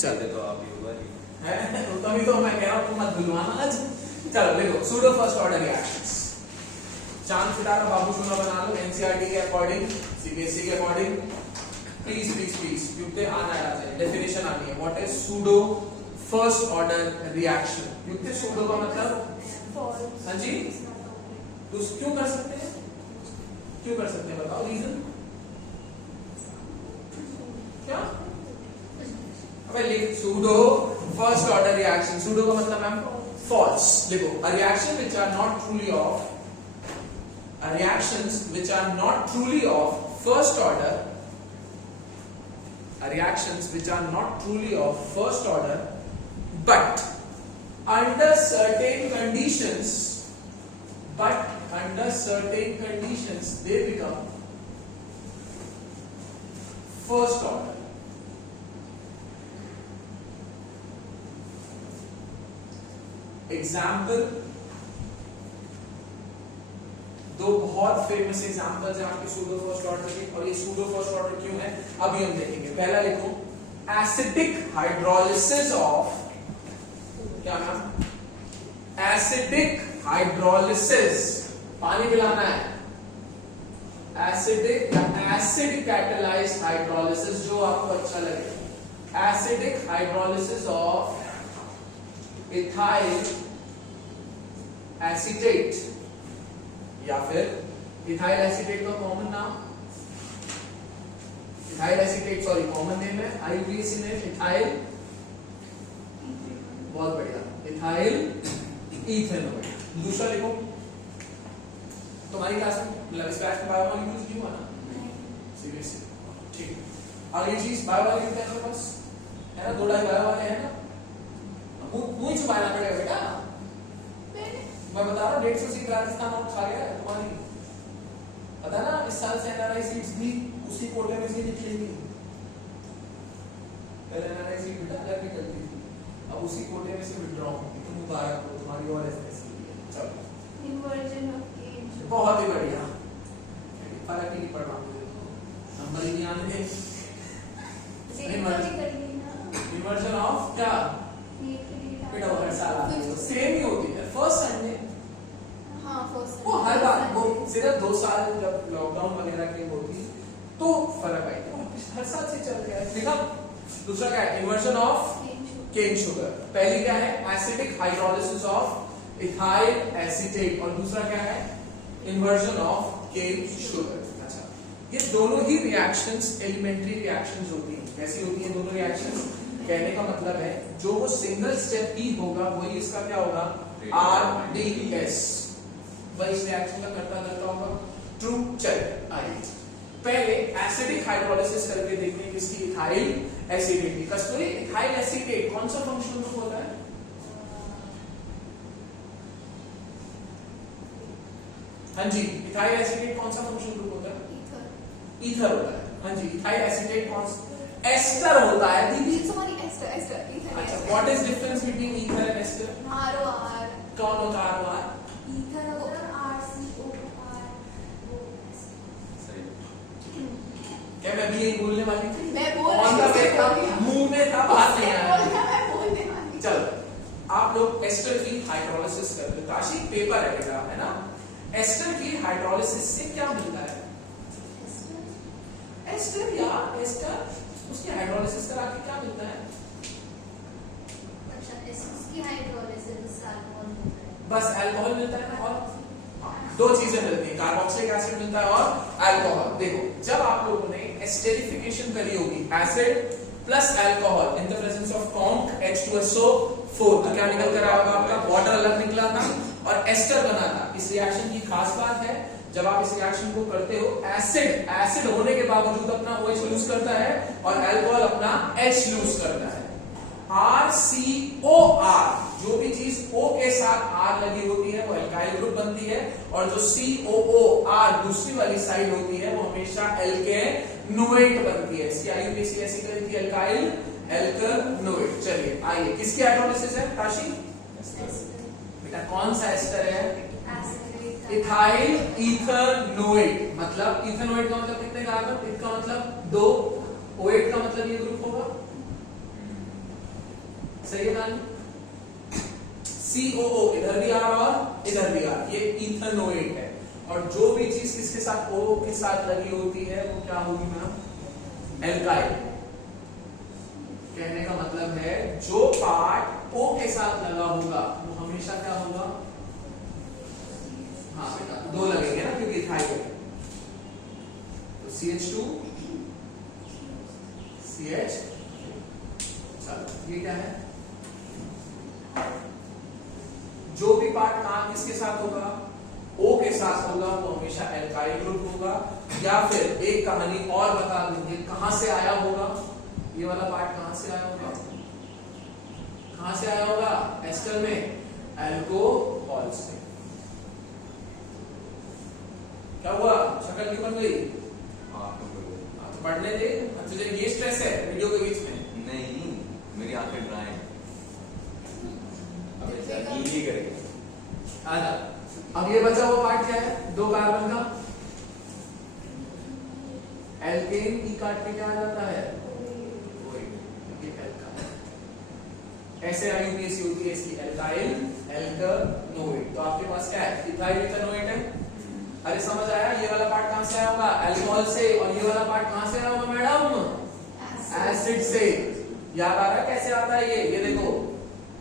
चल देखो आप ही होगा है तभी तो मैं कह रहा हूँ मत भूलवाना आज। चलो देखो सूडो फर्स्ट ऑर्डर रिएक्शंस। चांद सितारा बाबू सोना बना लो एनसीईआरटी के अकॉर्डिंग, सीबीएसई के अकॉर्डिंग। प्लीज प्लीज प्लीज युक्त आना चाहिए, डेफिनेशन आनी है। What is pseudo first order reaction? युक्त सूडो का मतलब हाँ जी, तो क्यों कर सकते हैं, क्यों कर सकते हैं बताओ रीजन क्या? अबे लिख pseudo first order reaction. Pseudo का मतलब मैम फॉल्स। देखो a reaction which are not truly of, a reactions which are not truly of first order, a reactions which are not truly of first order but under certain conditions, but under certain conditions they become first order. Example दो बहुत famous examples हैं आपके pseudo first order के, और ये pseudo first order क्यों है अभी हम देखेंगे। पहला लिखो एसिडिक हाइड्रोलिसिस ऑफ, क्या नाम? एसिडिक हाइड्रोलिसिस, पानी पिलाना है। एसिडिक या एसिड कैटालाइज्ड हाइड्रोलिसिस, जो आपको अच्छा लगे। Acidic hydrolysis of ethyl acetate, या फिर इथाइल एसीटेट का कॉमन नाम, ethyl acetate sorry common name है, आईयूपीएसी नेम इथाइल, बहुत बढ़िया, इथाइल इथेनॉल। दूसरा लिखो, तुम्हारी क्लास में मतलब इस क्लास में बायोमॉलिक्यूल्स क्यों आना सीबीएसई, ठीक। अगली चीज बायोमॉलिक्यूल है आपके पास है ना, दो ढाई बायो वाले हैं ना, मुझे छुपाना पड़ेगा बेटा, मैं बता रहा हूँ 150 सीट राजस्थान और खा गया है तुम्हारी, पता ना इस साल से एनआरआई सीट्स भी उसी कोटे में से निकलेंगी। पहले एनआरआई सीट बेटा अलग निकलती थी, अब उसी कोटे में से विड्रॉ होगी। तुम मुबारक हो, तुम्हारी और ऐसे चलो इन्वर्जन ऑफ एज, बहुत ही बढ़िया, फर्क ही नहीं पड़ रहा मुझे, नंबर ही नहीं आने दे। इन्वर्जन ऑफ क्या बेटा, वो हर साल आती है, सेम ही होती है फर्स्ट संडे। हाँ फर्स्ट वो हर बार वो सिर्फ 2 साल जब लॉकडाउन वगैरह की होती तो फर्क आई थी, हर साल से चल रहा है। ठीक है, दूसरा क्या है? Inversion of cane sugar. पहली क्या है? Acidic hydrolysis of ethyl acetate, और दूसरा क्या है? Inversion of cane sugar. अच्छा, ये दोनों ही रिएक्शंस एलिमेंट्री रिएक्शंस होती हैं। कैसी होती हैं दोनों रिएक्शंस? कहने का मतलब है जो वो सिंगल स्टेप ही होगा वही इसका क्या होगा? RDS, वही इस रिएक्शन का करता होगा। ट्रू। चल आइए पहले एसिडिक हाइड्रोलिसिस करके देखते हैं किसकी? इथाइल एसीटेट की। कस्तूरी, इथाइल एसीटेट कौन सा फंक्शनल ग्रुप होता है? हाँ जी, इथाइल एसीटेट कौन सा फंक्शनल ग्रुप होता है? ईथर होता है। हाँ जी, इथाइल एसीटेट कौन सा? एस्टर होता है दीदी। Sorry ester, ester. अच्छा, what is difference between ether and ester? ROR। कौन होता है ROR? ईथर होता है RCOR। क्या मैं भी यही बोलने वाली थी? मैं बोल ऑन द वे था, मुंह में था, बात नहीं आ रही। मैं बोलने वाली। चलो आप लोग एस्टर की हाइड्रोलिसिस करते हो, काशी पेपर है बेटा, है ना? एस्टर की हाइड्रोलिसिस से क्या मिलता है? एस्टर या एस्टर उसकी हाइड्रोलिसिस करा के क्या मिलता है? अच्छा, इसकी हाइड्रोलिसिस अल्कोहल होता है। बस अल्कोहल मिलता है ना, और दो चीजें मिलती हैं, कार्बोक्सिलिक एसिड मिलता है और अल्कोहल। देखो जब आप लोगों ने एस्टेरिफिकेशन करी होगी, acid plus alcohol in the presence of conc H2SO4, तो क्या निकल कर आया होगा आपका? वाटर अलग निकला था और एस्टर बना था। इस रिएक्शन की खास बात है, जब आप इस रिएक्शन को करते हो, एसिड होने के बावजूद अपना OH लूज करता है और अल्कोहल अपना H लूज करता है। RCOR, जो भी चीज O के साथ R लगी होती है वो एल्काइल ग्रुप बनती है, और जो COOR दूसरी वाली साइड होती है वो हमेशा एल्केनोएट बनती है। इसकी आईयूपीएसी ऐसी करी थी, एल्काइल एल्केनोएट। चलिए आइए, किसकी हाइड्रोलिसिस है काशी? बेटा कौन सा एस्टर है? Ethyl ethanoate. मतलब इथेनोएट का मतलब कितने कार्बन? इसका मतलब 2, OH का मतलब ये ग्रुप होगा सही है ना? COO इधर भी R और इधर भी R, ये इथेनोएट है। और जो भी चीज किसके साथ O के साथ लगी होती है वो क्या होगी मैम? एल्काइल। कहने का मतलब है जो पार्ट O के साथ लगा होगा वो हमेशा क्या होगा? हाँ बेटा, दो लगेंगे ना क्योंकि इथाइल है। तो CH2 CH, चलो ये क्या है? जो भी पार्ट कहां किसके साथ होगा? O के साथ होगा वो हमेशा एल्काइल ग्रुप होगा। या फिर एक कहानी और बता दूंगी, कहां से आया होगा ये वाला पार्ट? कहां से आया होगा? कहां से आया होगा एस्टर में? अल्कोहल से। क्या हुआ? शक्ल क्यों बन गई? तो पढ़ने दे। तुझे ये स्ट्रेस है वीडियो के बीच में? नहीं, मेरी आंखें ड्राई हैं। अब गीली करेंगे। आजा। अब ये बचा हुआ पार्ट क्या है? दो कार्बन का एल्केन ई काट के क्या आ जाता है? ऐसे आईयूपीएसी होती है इसकी, एल्काइल एल्कनोएट। तो आपके पास क्या है? इथाइल इथेनोएट है। अरे समझ आया? ये वाला पार्ट कहां से आया होगा? अल्कोहल से। और ये वाला पार्ट कहां से आया होगा मैडम? एसिड से। याद आ रहा है कैसे आता है ये देखो,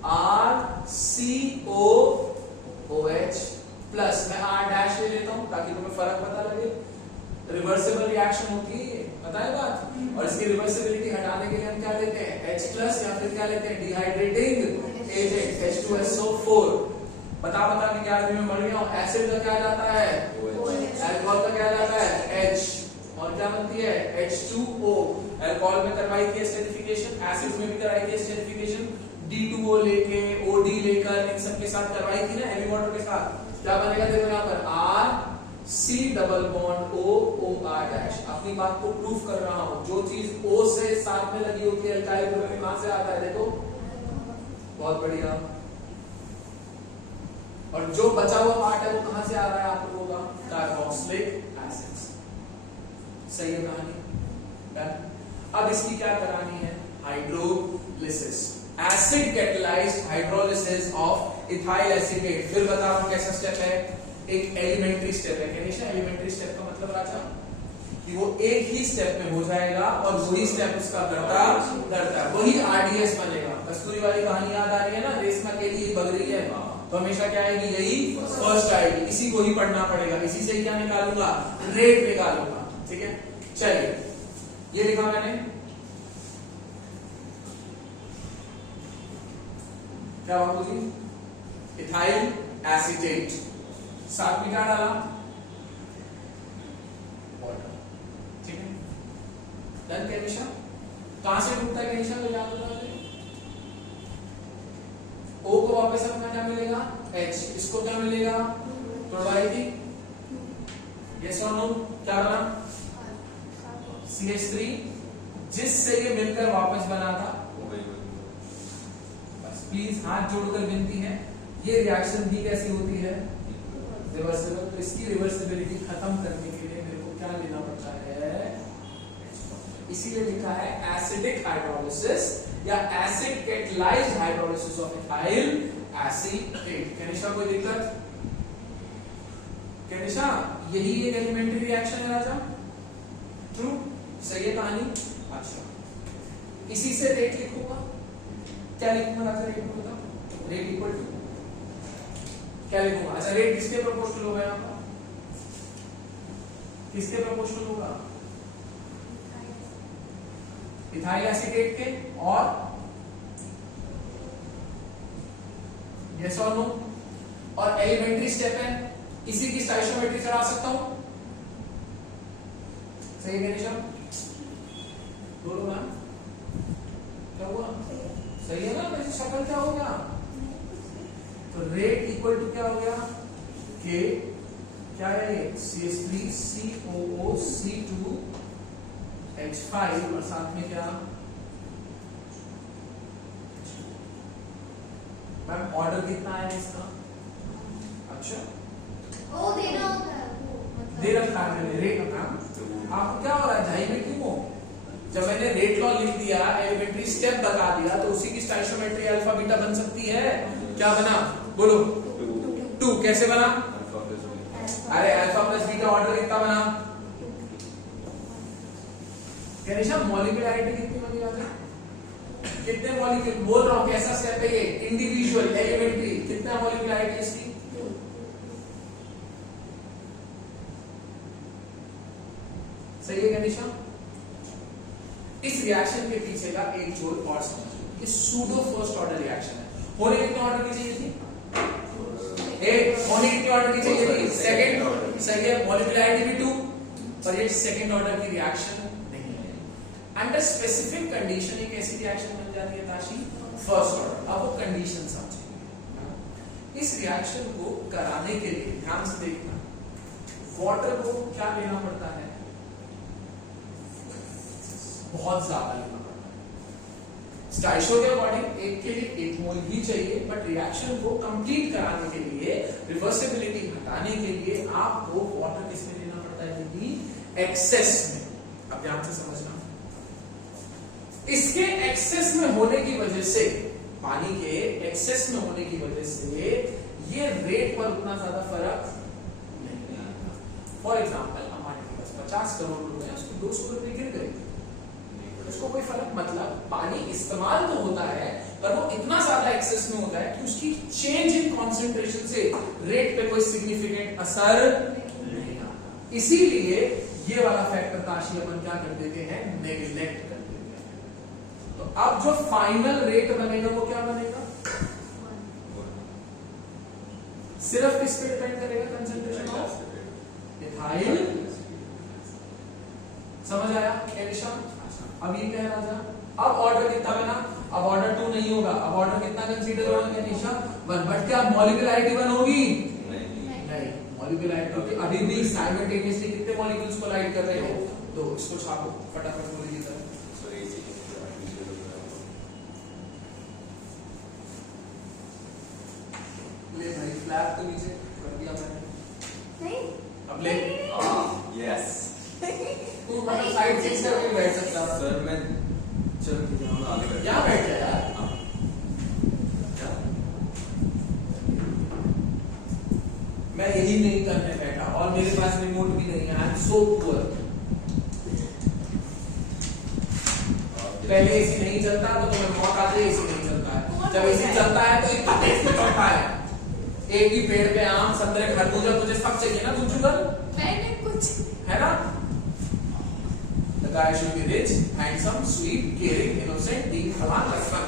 RCOOH प्लस, मैं R डैश ले लेता हूं ताकि तुम्हें फर्क पता लगे। रिवर्सिबल रिएक्शन होती है, पता है बात? और इसकी रिवर्सिबिलिटी हटाने के लिए हम क्या लेते हैं? H प्लस, या फिर क्या लेते हैं? Dehydrating agent H2SO4। बता के क्या आदमी में मर गया हूं। एसिड का क्या जाता है? अल्कोहल का क्या जाता है? H। और क्या बनती है? H2O। अल्कोहल में करवाई थी एस्टरिफिकेशन, एसिड में भी कराई थी एस्टरिफिकेशन। D2O लेके OD लेकर इन सब के साथ करवाई थी ना, हेवी वाटर के साथ। क्या बनेगा देखो यहाँ पर? RC double bond OOR dash. अपनी बात को प्रूफ कर रहा हूं। जो चीज O से साथ में लगी होती है एल्काइल ग्रुप में, कहां से आता है? देखो, बहुत बढ़िया। और जो बचा हुआ पार्ट है वो कहां से आ रहा है आप लोगों का? Carboxylic acid. सही है कहानी? अब इसकी क्या करानी है? Hydrolysis. Acid catalysed hydrolysis of ethyl acetate. फिर बता रहा हूं कैसा स्टेप है? एक एलिमेंट्री स्टेप है। कैसे? एलिमेंट्री स्टेप का मतलब राजा कि वो एक ही स्टेप में हो जाएगा और वही स्टेप उसका करता वही आरडीएस बनेगा। कस्तूरी वाली कहानी याद आ रही है ना? रेशमा के लिए बग रही है, तो हमेशा क्या आएगी? यही फर्स्ट आएगी। इसी को ही पढ़ना पड़ेगा। इसी से क्या निकालूंगा? रेट निकालूंगा। ठीक है, चलिए ये लिखा मैंने, क्या बाबू जी? Ethyl acetate. साथ में क्या डाला? वाटर। ठीक है, डन। कैनिशा कहां से टूटता है? कैनिशा को याद बता दे। O को वापस अपना क्या मिलेगा? H। इसको क्या मिलेगा? प्रोबायोटिक। यस और नो? क्या बना? CH3, जिससे ये मिलकर वापस बना था। बस प्लीज हाथ जोड़कर विनती है, ये रिएक्शन भी कैसी होती है? रिवर्सिबल। तो इसकी रिवर्सिबिलिटी खत्म करने के लिए मेरे को क्या लेना पड़ता है? इसीलिए लिखा है एसिडिक हाइड्रोलिसिस या acid catalysed hydrolysis of ethyl acetate. Kanisha कोई दिक्कत? कैनिशा यही एक एलिमेंट्री रिएक्शन है राजा। ट्रू, सही है कहानी? अच्छा, इसी से रेट लिखूंगा। क्या लिखूंगा राजा? रेट को बताओ। रेट इक्वल टू क्या लिखूंगा? अच्छा, रेट किसके प्रोपोर्शनल होगा? यहाँ पर किसके प्रोपोर्शनल होगा? इथाइल एसिटेट के। और यस और नो? और एलिमेंट्री स्टेप है, इसी की स्टोइचियोमेट्री चढ़ा सकता हूं। सही है निशा? बोलो मैम, क्या हुआ? सही है ना? वैसे शक्ल क्या हो गया? तो रेट इक्वल टू क्या हो गया? के क्या है ये? CH3 COO C2 H5 और साथ में क्या? मैम ऑर्डर कितना है इसका? अच्छा, वो देना होता है वो, मतलब दे रखा है मैंने रेट। मैम आपको क्या हो रहा है? झाई में क्यों हो? जब मैंने रेट लॉ लिख दिया, एलिमेंट्री स्टेप बता दिया, तो उसी की स्टोइकियोमेट्री अल्फा बीटा बन सकती है। क्या बना बोलो? 2। कैसे बना? अरे अल्फा प्लस बीटा ऑर्डर कितना बना? निशा मॉलिक्यूलरिटी कितनी बनी है? कितने मॉलिक्यूल बोल रहा हूं, कैसा स्टेप है ये? Individual elementary. कितना मॉलिक्यूलरिटी इसकी? सही है क्या निशा? इस रिएक्शन के पीछे का एक जोड़ और समझो, ये सूडो फर्स्ट ऑर्डर रिएक्शन है। होने कितने ऑर्डर की चाहिए थी? होने कितने ऑर्डर की चाहिए थी? सेकंड। सही है, मॉलिक्यूलरिटी भी 2, पर ये सेकंड ऑर्डर की रिएक्शन नहीं है। अंडर स्पेसिफिक कंडीशन एक ऐसी रिएक्शन बन जाती है ताशी फर्स्ट ऑर्डर। अब वो कंडीशन समझिए। इस रिएक्शन को कराने के लिए ध्यान से देखना, वाटर को क्या लेना पड़ता है? बहुत ज्यादा लेना पड़ता है। स्टाइशो के अकॉर्डिंग एक के लिए 1 मोल ही चाहिए, बट रिएक्शन को कंप्लीट कराने के लिए, रिवर्सिबिलिटी हटाने के लिए आपको वाटर किसमें लेना पड़ता है दीदी? एक्सेस में। अब ध्यान से समझना, इसके एक्सेस में होने की वजह से, पानी के एक्सेस में होने की वजह से ये रेट पर उतना ज्यादा फर्क नहीं आता। फॉर एग्जाम्पल, हमारे पास 50 करोड़ रुपए हैं, उसको 200 रुपए गिर गए, उसको कोई फर्क, मतलब पानी इस्तेमाल तो होता है, पर वो इतना ज्यादा एक्सेस में होता है कि उसकी चेंज इन कंसंट्रेशन से रेट पे कोई सिग्निफिकेंट असर नहीं आता। इसीलिए ये वाला फैक्टर ताशी अपन क्या कर देते हैं? नेग्लेक्ट कर देते हैं। तो अब जो फाइनल रेट बनेगा वो क्या बनेगा? सिर्फ किस पे डिपेंड करेगा? Concentration of ethyl. समझ आया क्या निशा? अब ये क्या है राजा? अब ऑर्डर कितना बना? अब ऑर्डर 2 नहीं होगा, अब ऑर्डर कितना कंसीडर होगा निशा? 1। बट क्या मॉलिक्यूलरिटी 1 होगी? नहीं। मॉलिक्यूलरिटी अभी भी साइमल्टेनियसली कितने मॉलिक्यूल्स कोलाइड कर रहे हो? तो इसको छापो फटाफट, बोलिए सर। ले भाई, फ्लैप तो नीचे कर दिया मैंने। नहीं। अब ले। यस तू मतलब साइड सीट से भी बैठ सकता है। सर मैं चल ठीक है, हम आगे बैठते हैं। यहाँ बैठ जा यार। हाँ। क्या? मैं यही नहीं करने बैठा, और मेरे पास रिमोट भी नहीं है। I am so poor. पहले एसी नहीं चलता तो तुम्हें मौत आती है, एसी नहीं चलता है। जब एसी चलता है तो इतना टेस्ट चलता है। एक ही पेड़ पे आम, संतरे, खरबूजा, तुझे सब चाहिए ना तुझ पर? मैंने कुछ है ना? The guy should be rich, handsome, sweet, caring, innocent, deep, भगवान लक्ष्मण।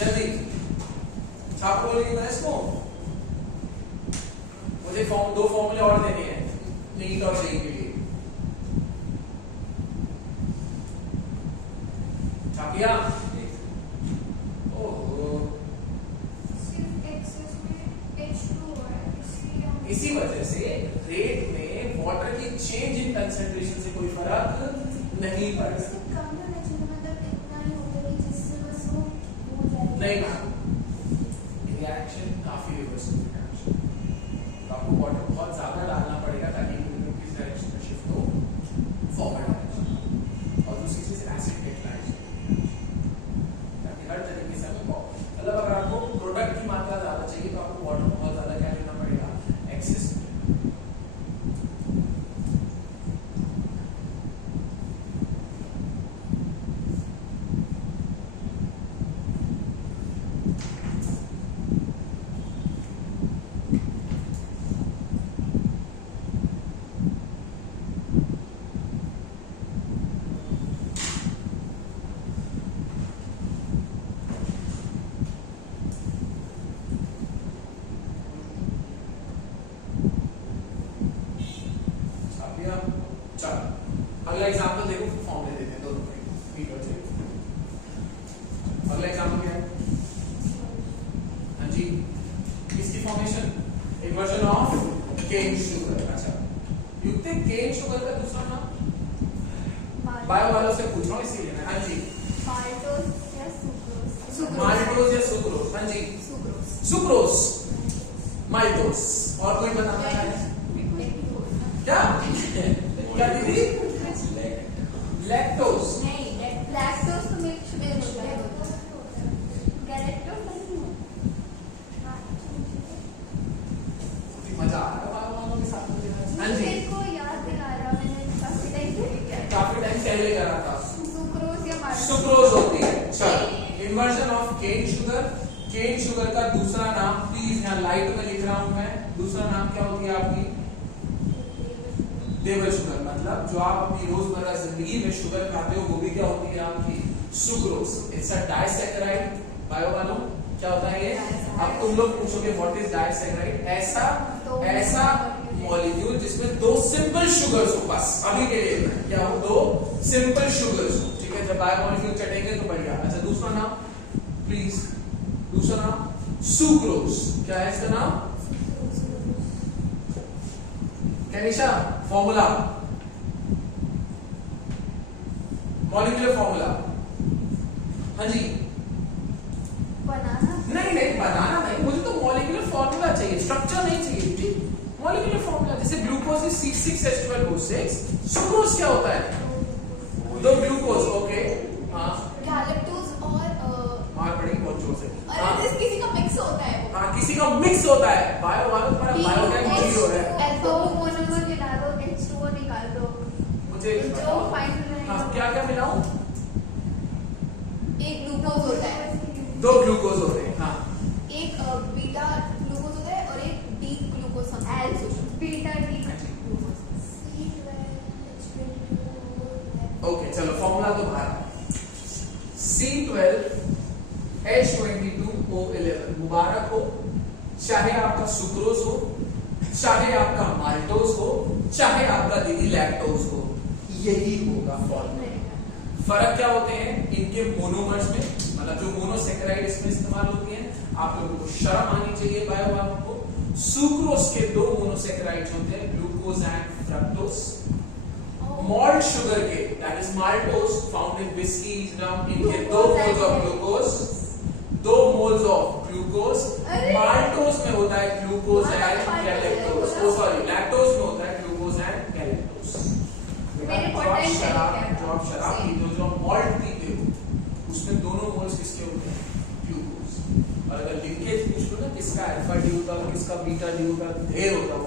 जल्दी छाप को लिखना है इसको। मुझे 2 फॉर्मूले और देने हैं नीट और जेई के लिए। छापिया? ओहो, सिर्फ एक्सेस में H2 है, इसलिए हम इसी वजह से रेट में वाटर की चेंज इन कंसंट्रेशन से कोई फर्क नहीं पड़ता। कम होना चाहिए, मतलब इतना ही होगा कि जिससे बस वो हो जाए। नहीं ना, रिएक्शन काफी रिवर्सिबल रिएक्शन, तो आपको वाटर बहुत ज्यादा डालना पड़ेगा ताकि इक्विलिब्रियम किस डायरेक्शन में शिफ्ट हो, फॉरवर्ड डायरेक्शन। और दूसरी चीज एसिड नेट्राइजेशन, ताकि हर तरीके से आपको, मतलब अगर आपको प्रोडक्ट की मात्रा ज्यादा चाहिए तो आपको वाटर बहुत ज्यादा क्या लेना पड़ेगा? एक्सेस। अगला एग्जांपल देखो, फॉर्मूले देते हैं दोनों में, ठीक है। अगला एग्जांपल क्या है? हाँ जी, इसकी formation inversion of cane sugar. अच्छा, युक्त केन शुगर का दूसरा नाम बायो वालों से पूछ रहा हूँ इसीलिए। हाँ जी, माल्टोज या सुक्रोज? माल्टोज या सुक्रोज? हाँ जी, सुक्रोज। Sucrose, maltose. और कोई बताना है क्या? क्या दीदी? सुक्रोज होती है। चलो इन्वर्जन ऑफ केन शुगर का दूसरा नाम प्लीज यहाँ लाइट में लिख रहा हूं मैं, दूसरा नाम क्या होती है आपकी? Table sugar. मतलब जो आप अपनी रोजमर्रा जिंदगी में शुगर खाते हो वो भी क्या होती है आपकी? Sucrose. It's a disaccharide. Bio वालों क्या होता है ये? अब तुम लोग पूछोगे व्हाट इज डाइसैकेराइड? ऐसा मॉलिक्यूल जिसमें दो सिंपल शुगर्स हो, बस अभी के लिए क्या हो? दो सिंपल शुगर्स हो, ठीक है। जब बायो मॉलिक्यूल चटेंगे तो बढ़िया। अच्छा दूसरा नाम प्लीज, दूसरा नाम सुक्रोज। क्या है इसका नाम? कैनिशा फॉर्मूला, मॉलिक्यूलर फॉर्मूला। हाँ जी। बनाना? नहीं बनाना नहीं, मुझे तो मॉलिक्यूलर फॉर्मूला चाहिए, स्ट्रक्चर नहीं चाहिए। ठीक, मॉलिक्यूलर फॉर्मूला। जैसे ग्लूकोज इज C6H12O6, सुक्रोज क्या होता है? दो ग्लूकोज। ओके हाँ, गैलेक्टोज और मार पड़ेगी बहुत जोर से। अरे दिस किसी का मिक्स होता है वो। हाँ किसी का मिक्स होता है। बायो वालों पर बायोकेम जीरो है। तो मोनोमर मिला दो, H2O निकाल दो, मुझे जो फाइनल रहेगा। हाँ क्या क्या मिलाऊं? एक ग्लूकोज होता है, दो ग्लूकोज होते हैं। हाँ एक बीटा ग्लूकोज होता है और एक डी ग्लूकोज होता है। Beta D glucose. ओके चलो फॉर्मूला तो बाहर। C12H22O11 मुबारक हो। चाहे आपका सुक्रोज हो, चाहे आपका माल्टोज हो, चाहे आपका दीदी लैक्टोज हो, यही होगा फॉर्मूला। फर्क क्या होते हैं इनके मोनोमर्स में, मतलब जो मोनोसेकेराइड इसमें इस्तेमाल होती है। आप लोगों को शर्म आनी चाहिए बायो वालों को। सुक्रोज के दो मोनोसेकेराइड्स होते हैं, glucose and fructose. Malt sugar के that is maltose found in whisky इनके दो मोल्स ऑफ ग्लूकोज, दो मोल्स ऑफ ग्लूकोज। माल्टोज में होता है glucose and galactose. Oh sorry, lactose में होता है ग्लूकोज एंड गैलेक्टोज। जो आप शराब पीते हो, जो आप मॉल्ट पीते हो, उसमें दोनों मोल्स किसके होते हैं? ग्लूकोज। और अगर लिंकेज पूछ लो ना किसका अल्फा डी होगा और किसका बीटा डी होगा, ढेर होता है।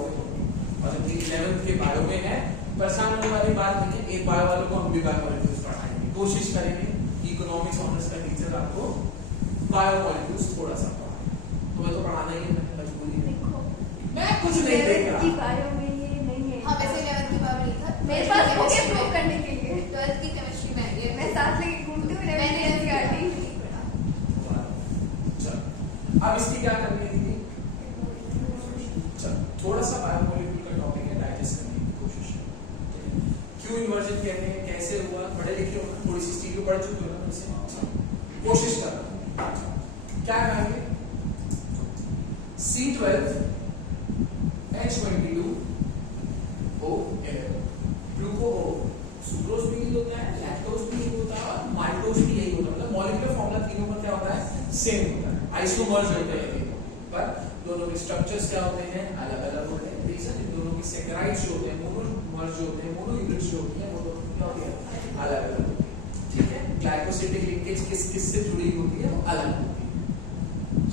और 11th के बायो में है, परेशान होने वाली बात नहीं है। एक बायो वालों को हम भी बायो मॉलिक्यूल्स पढ़ाएंगे, कोशिश करेंगे इकोनॉमिक्स ऑनर्स का टीचर आपको बायो मॉलिक्यूल्स थोड़ा सा पढ़ाए। तो मैं तो पढ़ाना ही है, मजबूरी है। मैं कुछ नहीं देख रहा। बायो में ये नहीं है। हाँ वैसे 11th की बायो नहीं था मेरे पास बुक है प्रूव करने के लिए। 12th की केमिस्ट्री में ये मैं साथ लेके घूमती हूँ, मैंने मैंने गाड़ी। चलो अब इसकी क्या करनी है दीदी? चलो थोड़ा सा बायो मॉलिक्यूल का टॉपिक है, डाइजेस्ट करने की कोशिश करें। क्यों इन्वर्जन कहते हैं, कैसे हुआ, पढ़े लिखे हो, थोड़ी सी स्टीरियो पढ़ चुके हो ना, वैसे कोशिश करना। क्या करेंगे? C12H22O11 ग्लूको सुक्रोज भी यही होता है, लैक्टोज भी यही होता है और माल्टोज भी यही होता है। मतलब मॉलिक्यूलर फॉर्मूला तीनों का क्या होता है? सेम होता है। आइसोमर्स होते हैं तीनों, पर दोनों के स्ट्रक्चर्स क्या होते हैं? अलग अलग होते हैं। रीजन इन दोनों की सेकेराइड्स जो होते हैं, मोनोमर्स जो होते हैं, मोनो यूनिट्स जो होती हैं, वो दोनों क्या होती है? अलग अलग होती है। ठीक है, ग्लाइकोसिडिक लिंकेज किस किस से जुड़ी होती है? वो अलग होती है।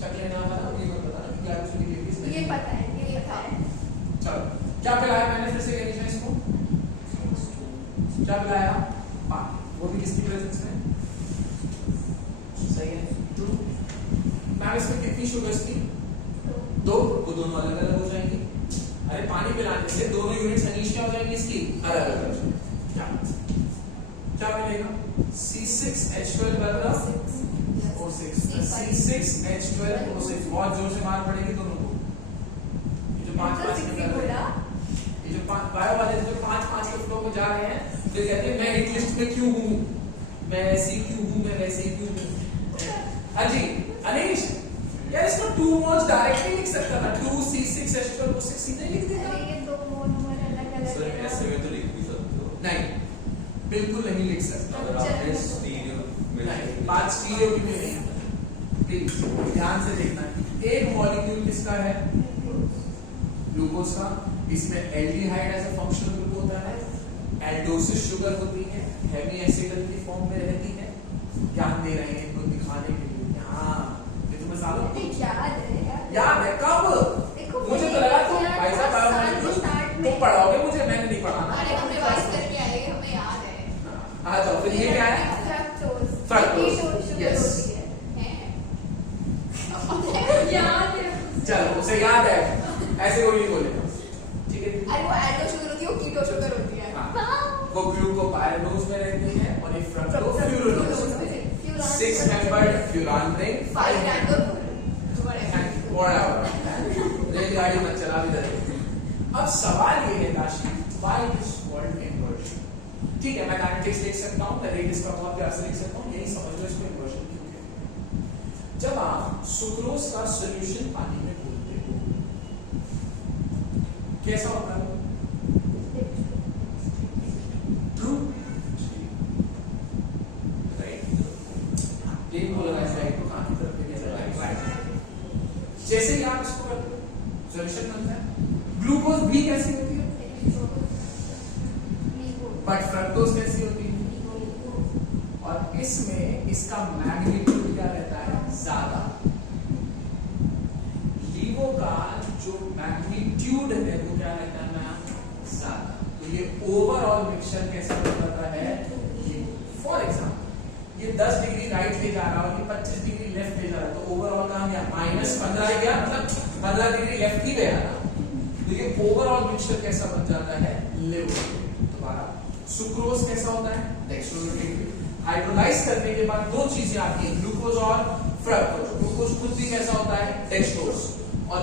शक्ल नाम वाला ये मत बताना कि ग्लाइकोसिडिक लिंकेज नहीं। ये पता है, ये पता है। चलो क्या पिलाया मैंने फिर से कहनी चाहिए इसको? क्या पिलाया? पानी। वो भी किसकी प्रेजेंस में? सही है, टू। मैम इसमें कितनी शुगर्स थी? दो। वो दोनों अलग अलग हो जाएंगी। अरे पानी पिलाने से दोनों यूनिट्स अनीश क्या हो जाएंगी इसकी? अलग अलग हो जाएंगी। क्या मिलेगा? C6H12 O6 C6H12O6। बहुत जोर से मार पड़ेगी दोनों को। ये जो 5-5 के बोला, ये जो बायो वाले जो 5-5 के फ्लो में जा रहे हैं, फिर कहते हैं मैं एक लिस्ट में क्यों हूँ, मैं ऐसी क्यों हूँ, मैं वैसे ही क्यों हूँ। अजी अनीश यार इसको 2 मोल्स डायरेक्टली लिख सकता था, 2C6H12O6 सीधे लिख देता। अरे ये दो मोनोमर अलग अलग सर है। ऐसे में तो लिख भी सकते हो। नहीं बिल्कुल नहीं लिख सकता। अगर आपने स्टीरियो में नहीं, बात स्टीरियो की नहीं है। प्लीज ध्यान से देखना। एक मॉलिक्यूल किसका है? ग्लूकोज का। इसमें aldehyde as a functional group होता है, एल्डोसिस शुगर होती है, हेवी एसिडल की फॉर्म में रहती है। ज्ञान दे रहे हैं इनको दिखाने के लिए। हाँ ये तुम्हें सालों याद है कब? मुझे तो लगा तुम भाई साहब तुम पढ़ाओगे मुझे, मैंने नहीं पढ़ाना। अरे हम रिवाइज करके आए, हमें याद है। आ जाओ फिर ये क्या है? फ्रक्टोज। ऐसे कोई नहीं बोलेगा, ठीक है। अरे वो एल्डो शुगर होती है, वो कीटो शुगर होती है। वो ग्लूकोपाइरानोज में रहती है और ये फ्रक्टोफ्यूरानोज में। 6 मेंबर्ड फ्यूरान रिंग, 5 रेलगाड़ी मत चला भी दे। अब सवाल ये है Kashi, why it is called inversion? ठीक है, मैं काइनेटिक्स लिख सकता हूँ, मैं रेट इसका बहुत प्यार से लिख सकता हूँ, यही समझ लो इसको इन्वर्जन क्यों कहते हैं। जब आप सुक्रोज का सॉल्यूशन पानी में घोलते हो कैसा होता है? True, right. प्लेन को लगाया जाए तो कहाँ की तरफ लेके जाए? राइट। जैसे ही आप इसको करते हो सॉल्यूशन बनता है। ग्लूकोज भी कैसी होती है? बट फ्रक्टोज कैसी होती है? और इसमें इसका मैग्नीट्यूड क्या रहता है? ज्यादा। लीवो का जो मैग्नीट्यूड है वो क्या रहता है ना? ज्यादा। तो ये ओवरऑल मिक्सचर कैसा हो जाता है? फॉर एग्जाम्पल ये 10 डिग्री राइट ले जा रहा है और ये 25 डिग्री लेफ्ट ले जा रहा है, तो ओवरऑल कहां गया? -15 गया, मतलब 15 डिग्री लेफ्ट ही गया ना। तो ये ओवरऑल मिक्सचर कैसा बन जाता है? लिव। दोबारा, सुक्रोज कैसा होता है? डेक्स्ट्रोज। हाइड्रोलाइज करने के बाद दो चीजें आती है, ग्लूकोज और फ्रक्टोज। ग्लूकोज खुद भी कैसा होता है? डेक्स्ट्रोज। और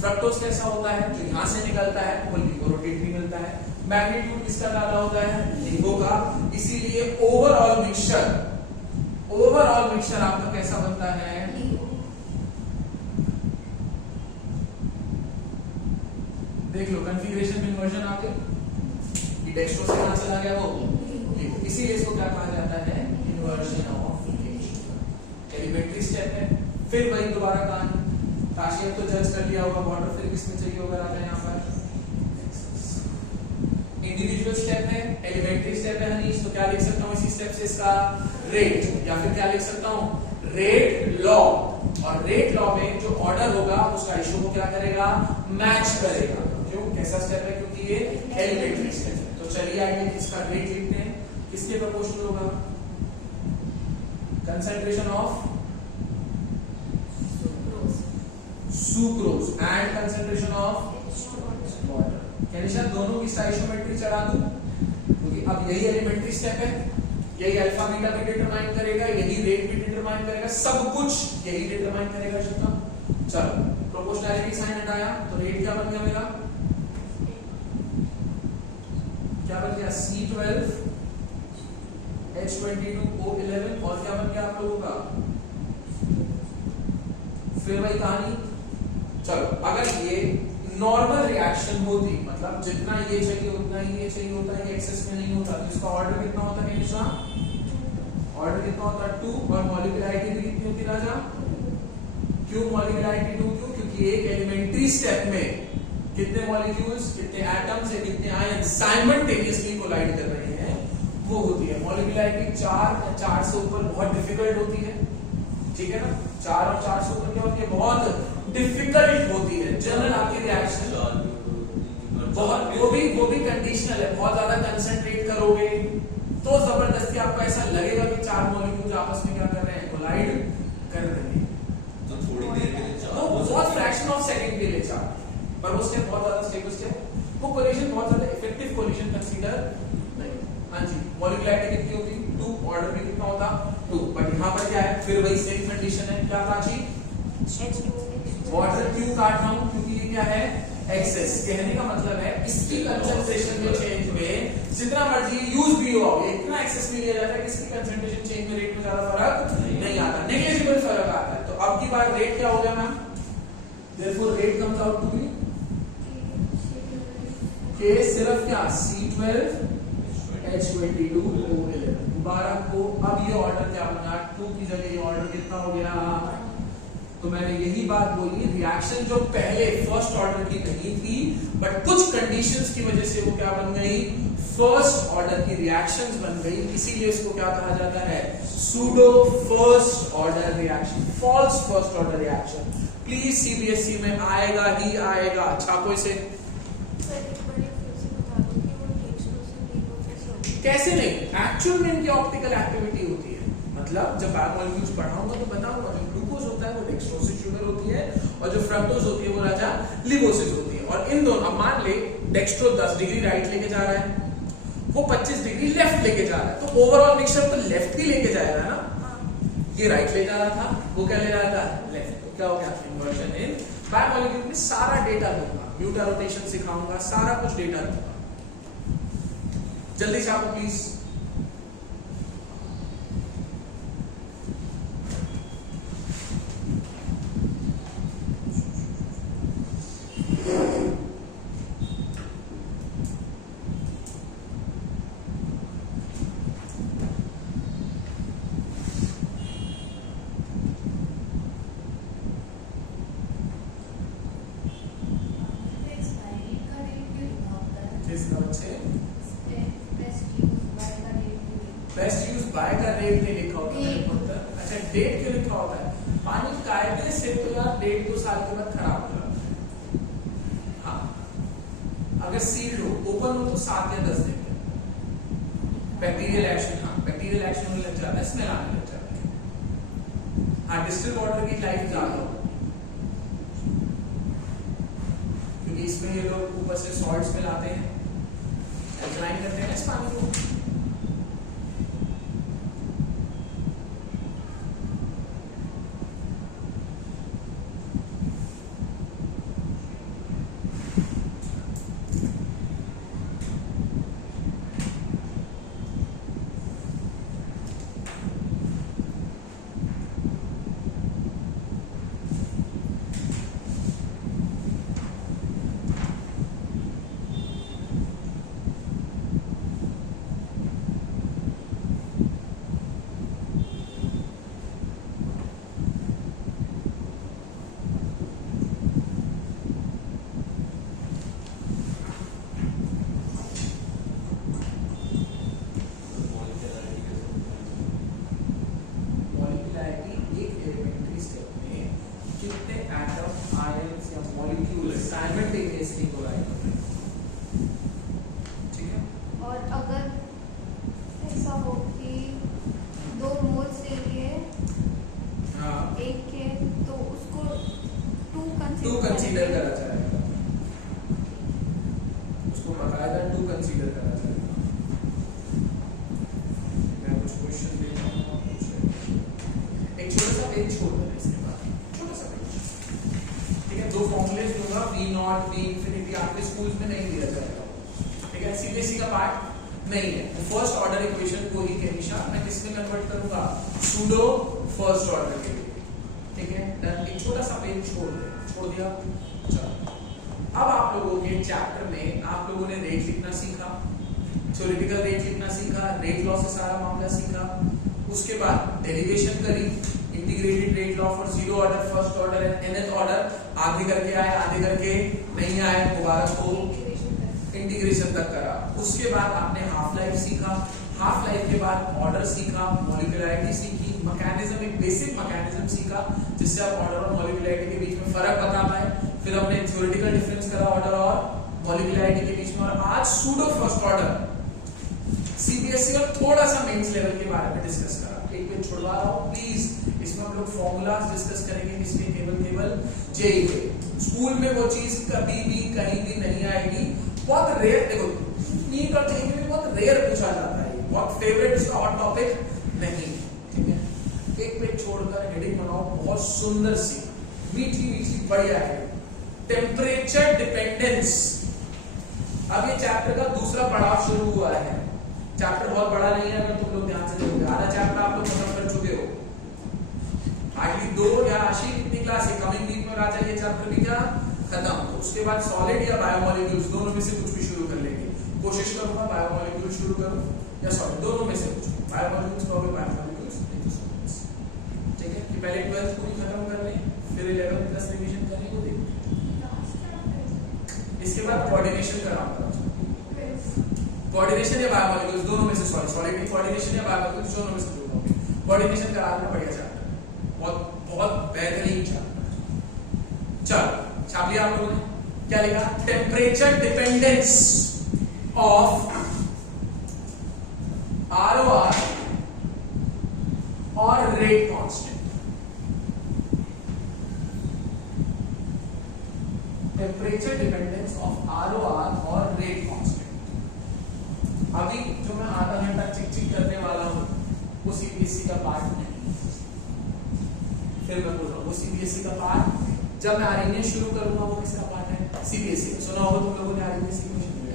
फ्रक्टोज कैसा होता है? जो यहां से निकलता है वो लिवोरोटेटरी मिलता है। मैग्नीट्यूड किसका ज्यादा होता है? लिवो का। इसीलिए ओवरऑल मिक्सचर आपका कैसा बनता है? देख लो, कॉन्फ़िगरेशन में इन्वर्जन आ गया, ये डेक्स्ट्रो से कहां चला गया? वो लिवो। इसीलिए इसको क्या कहा जाता है? इन्वर्जन ऑफ एलिमेंट्री स्टेप है। फिर वही दोबारा कहानी, काशी अब तो जज कर लिया होगा, वाटर फिर किसमें चाहिए होगा? आता है यहाँ पर इंडिविजुअल स्टेप है, एलिमेंट्री स्टेप है हनीश, तो क्या लिख सकता हूँ इसी स्टेप से? इसका रेट, या फिर क्या लिख सकता हूँ? Rate law. और रेट लॉ में जो ऑर्डर होगा उसका इशू को क्या करेगा? मैच करेगा। क्यों? कैसा स्टेप है? क्योंकि ये एलिमेंट्री स्टेप है। तो चलिए आगे इसका रेट लिखते हैं। किसके प्रोपोर्शनल होगा? Concentration of sucrose and concentration of water. क्या निशा दोनों की आइसोमेट्री चढ़ा दूं? क्योंकि अब यही एलिमेंट्री स्टेप है, यही अल्फा बीटा भी डिटरमाइन करेगा, यही रेट भी डिटरमाइन करेगा, सब कुछ यही डिटरमाइन करेगा। चलो, प्रोपोर्शनैलिटी साइन हटाया तो रेट क्या बन गया मेरा? क्या बन गया? C12 H22 O11। और क्या बन गया आप लोगों का? फिर वही कहानी। चलो, अगर ये नॉर्मल रिएक्शन होती, मतलब जितना ये चाहिए उतना ही ये चाहिए होता है, ये एक्सेस में नहीं होता, तो इसका ऑर्डर कितना होता है निशा? ऑर्डर कितना होता है? 2। और मॉलिक्यूलरिटी भी कितनी होती राजा? क्यों मॉलिक्यूलरिटी 2? क्यों? क्योंकि एक एलिमेंट्री स्टेप में कितने मॉलिक्यूल्स, कितने एटम्स या कितने आयन साइमल्टेनियसली कोलाइड कर रहे हैं वो होती है। मॉलिक्यूलरिटी 4 या 4 से ऊपर बहुत डिफिकल्ट होती है, ठीक है ना? 4 और 4 से ऊपर क्या होती है? बहुत डिफिकल्ट होती है। जनरल आपकी रिएक्शन बहुत, वो भी कंडीशनल है। बहुत ज्यादा कंसंट्रेट करोगे तो जबरदस्ती आपको ऐसा लगेगा कि 4 मॉलिक्यूल्स आपस में क्या कर रहे हैं? कोलाइड कर रहे हैं। तो थोड़ी देर के लिए तो बहुत फ्रैक्शन ऑफ सेकंड के लिए 4, पर वो स्टेप बहुत ज्यादा स्टेबल स्टेप, वो कोलिजन बहुत ज्यादा इफेक्टिव कोलिजन कंसीडर नहीं। हाँ जी, मॉलिक्यूलरिटी कितनी होती? 2। ऑर्डर भी कितना होता? 2। बट यहाँ पर क्या है? फिर वही सेम कंडीशन है। क्या प्राची? वाटर क्यों काट रहा हूं? क्योंकि ये क्या है? एक्सेस। कहने का मतलब है इसकी कंसंट्रेशन के चेंज में जितना मर्जी यूज भी हो, इतना एक्सेस भी लिया जाता है कि इसकी कंसंट्रेशन चेंज में रेट में ज्यादा फर्क नहीं आता, नेग्लिजिबल फर्क आता है। तो अब की बार रेट क्या हो गया ma'am? Therefore rate comes out to be K सिर्फ क्या? C12 H22 O11। मुबारक हो। अब ये ऑर्डर क्या बना? 2 की जगह ये ऑर्डर कितना हो गया? तो मैंने यही बात बोली, रिएक्शन जो पहले फर्स्ट ऑर्डर की नहीं थी, बट कुछ कंडीशंस की वजह से वो क्या बन गई? फर्स्ट ऑर्डर की रिएक्शंस बन गई। इसीलिए इसको क्या कहा जाता है? Pseudo first order reaction, false first order reaction. Please CBSE में आएगा ही आएगा। छापो इसे। कैसे नहीं? एक्चुअल में इनकी ऑप्टिकल एक्टिविटी होती है। मतलब जब बायोमॉलिक्यूल्स पढ़ाऊंगा तो बताऊंगा, जो ग्लूकोज होता है है वो डेक्सट्रोसिस शुगर होती है, और जो फ्रक्टोज होती है वो राजा लिवोसिस होती है। और इन दोनों, अब मान ले डेक्सट्रो 10 डिग्री राइट लेके जा रहा है, वो 25 डिग्री लेफ्ट लेके जा रहा है, तो ओवरऑल मिक्सचर तो लेफ्ट भी लेके जाएगा ना। ये राइट ले जा रहा था, वो क्या ले रहा था, लेफ्ट। तो क्या हो गया, इन्वर्जन इन बायोमोलिक्यूल में सारा डेटा दूंगा, म्यूटा रोटेशन सिखाऊंगा, सारा कुछ डेटा दूंगा। जल्दी से आपको प्लीज। बेस्ट यूज बाय का रेट नहीं लिखा होता है। अच्छा, डेट क्यों लिखा होता है? पानी कायदे से तो यार 1.5-2 साल के बाद खराब हो जाता है। हाँ, अगर सील्ड हो, ओपन हो तो 7 या 10 दिन के बैक्टीरियल एक्शन, हाँ बैक्टीरियल एक्शन होने लग जाता है, स्मेल आने लग जाता है। हाँ, डिस्टिल्ड वाटर की लाइफ ज्यादा हो, क्योंकि इसमें ये लोग ऊपर से सॉल्ट्स मिलाते हैं, अल्कलाइन करते हैं इस पानी को। कंसीडर करा जाएगा, उसको बकायदा 2 कंसीडर करा जाएगा। मैं कुछ क्वेश्चन देता हूँ आपको, एक छोटा सा पेज छोड़ देना इसके बाद, छोटा सा पेज, ठीक है। 2 फॉर्मूलेज दूंगा, V नॉट V इंफिनिटी, आपके स्कूल्स में नहीं दिया जाएगा, ठीक है, सीबीएसई का पार्ट नहीं है। तो फर्स्ट ऑर्डर इक्वेशन को ही के निशा मैं किसमें कन्वर्ट करूंगा, सूडो फर्स्ट ऑर्डर के लिए, ठीक है। डन, एक छोटा सा पेज छोड़ दिया। चलो, अब आप लोगों के चैप्टर में आप लोगों ने रेट लिखना सीखा, थ्योरेटिकल रेट लिखना सीखा, रेट लॉ से सारा मामला सीखा, उसके बाद डेरिवेशन करी, integrated rate law for zero order, first order and nth order, आधे करके आए, आधे करके नहीं आए, मुबारक हो, इंटीग्रेशन तक करा। उसके बाद आपने हाफ लाइफ सीखा, हाफ लाइफ के बाद ऑर्डर सीखा, मॉलिक्यूलरिटी सीखी, मैकेनिज्म, एक बेसिक मैकेनिज्म सीखा जिससे आप ऑर्डर और मॉलिक्यूलरिटी के बीच में फर्क बता पाए। फिर हमने थ्योरेटिकल डिफरेंस करा ऑर्डर और मॉलिक्यूलरिटी के बीच में, और आज सूडो फर्स्ट ऑर्डर सीबीएसई और थोड़ा सा मेंस लेवल के बारे में डिस्कस करा। एक पेज छुड़वा रहा हूं प्लीज, इसमें हम लोग फॉर्मूलाज डिस्कस करेंगे, इसमें केवल जेई के स्कूल में वो चीज कभी भी कहीं भी नहीं आएगी, बहुत रेयर। देखो नीट और जेई में बहुत रेयर पूछा जाता है, बहुत फेवरेट उसका हॉट टॉपिक नहीं, ठीक है। एक पेज छोड़कर हेडिंग बनाओ बहुत सुंदर सी, मीठी मीठी बढ़िया है, टेम्परेचर डिपेंडेंस। अब ये चैप्टर का दूसरा पड़ाव शुरू हुआ है। चैप्टर बहुत बड़ा नहीं है, अगर तुम लोग ध्यान से देखोगे, आधा चैप्टर आप लोग खत्म कर चुके हो, हार्डली 2 या आशी कितनी क्लास है, कमिंग वीक में आ जाइए चैप्टर भी क्या खत्म। तो उसके बाद सॉलिड या बायोमोलिक्यूल्स दोनों में से कुछ भी शुरू कर लेंगे, कोशिश करूंगा बायोमोलिक्यूल शुरू करूं या सॉलिड, दोनों में से कुछ, बायोमोलिक्यूल्स कहोगे बायोमोलिक्यूल्स, नहीं तो सॉलिड्स, ठीक है। कि पहले 12th पूरी खत्म कर लें, फिर 11th प्लस रिवीजन करने को देखते, इसके बाद कोऑर्डिनेशन कराऊंगा। कोऑर्डिनेशन या बायोमोलिक्यूल्स दोनों में से, सॉलिड कोऑर्डिनेशन या बायोमोलिक्यूल्स दोनों में से जो होंगे, कोऑर्डिनेशन करा लेना, बढ़िया चैप्टर, बहुत बहुत बेहतरीन चैप्टर। चलो छाप लिया आप लोगों ने, क्या लिखा, टेम्परेचर डिपेंडेंस ऑफ ROR और rate constant, temperature dependence of ROR और रेट कांस्टेंट। अभी जो मैं आधा घंटा चिक चिक करने वाला हूं वो सीबीएसई का पार्ट नहीं। फिर मैं बोल रहा हूं वो सीबीएसई का पार्ट, जब मैं आरएनएस शुरू करूंगा वो किसका पार्ट है? सीबीएसई का। सुना होगा तुम लोगों ने आरएनएस है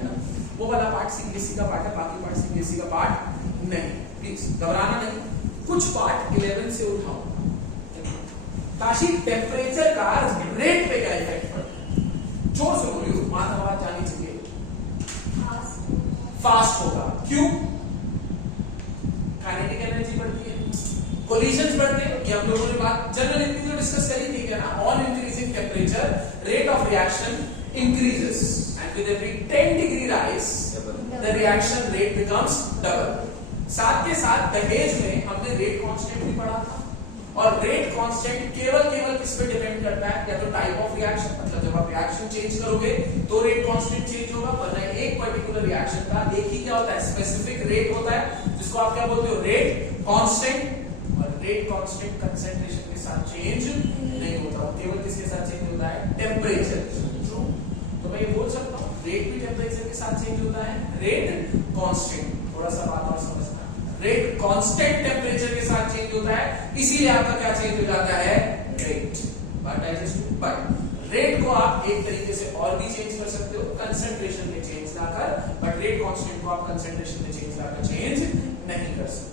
ना, वो वाला पार्ट सीबीएसई का पार्ट है, बाकी पार्ट सीबीएसई का पार्ट नहीं। प्लीज घबराना नहीं, कुछ पार्ट 11 से उठाओ ताकि टेम्परेचर का रेट पे क्या इफेक्ट पड़ता है। जोर से बोलियो, माता आवाज जानी चाहिए। फास्ट होगा। क्यों? काइनेटिक एनर्जी बढ़ती है, कोलिजन्स बढ़ते हैं। ये हम लोगों ने बात जनरल इतनी जो डिस्कस करी थी क्या ना, on increasing temperature rate of reaction increases and with every 10 degree rise the reaction rate becomes double. साथ के साथ दहेज में हमने रेट कांस्टेंट भी पढ़ा था, और रेट कांस्टेंट केवल किस पे डिपेंड करता है? या तो टाइप ऑफ रिएक्शन, मतलब जब आप रिएक्शन चेंज करोगे तो रेट कांस्टेंट चेंज होगा, वरना एक पर्टिकुलर रिएक्शन का एक ही क्या होता है? स्पेसिफिक रेट होता है, जिसको आप क्या बोलते हो? Rate constant. और रेट कांस्टेंट कंसंट्रेशन के साथ चेंज नहीं होता, केवल किसके साथ चेंज होता है? टेम्परेचर। तो मैं ये बोल सकता हूँ रेट भी टेम्परेचर के साथ चेंज होता है, रेट कांस्टेंट। थोड़ा सा बात और समझना, रेट कांस्टेंट टेम्परेचर के साथ चेंज होता है, इसीलिए आपका क्या चेंज हो जाता है? रेट। बट रेट को आप एक तरीके से और भी चेंज कर सकते हो, कंसंट्रेशन में change locker, but rate constant को आप कंसंट्रेशन में चेंज लाकर चेंज नहीं कर सकते।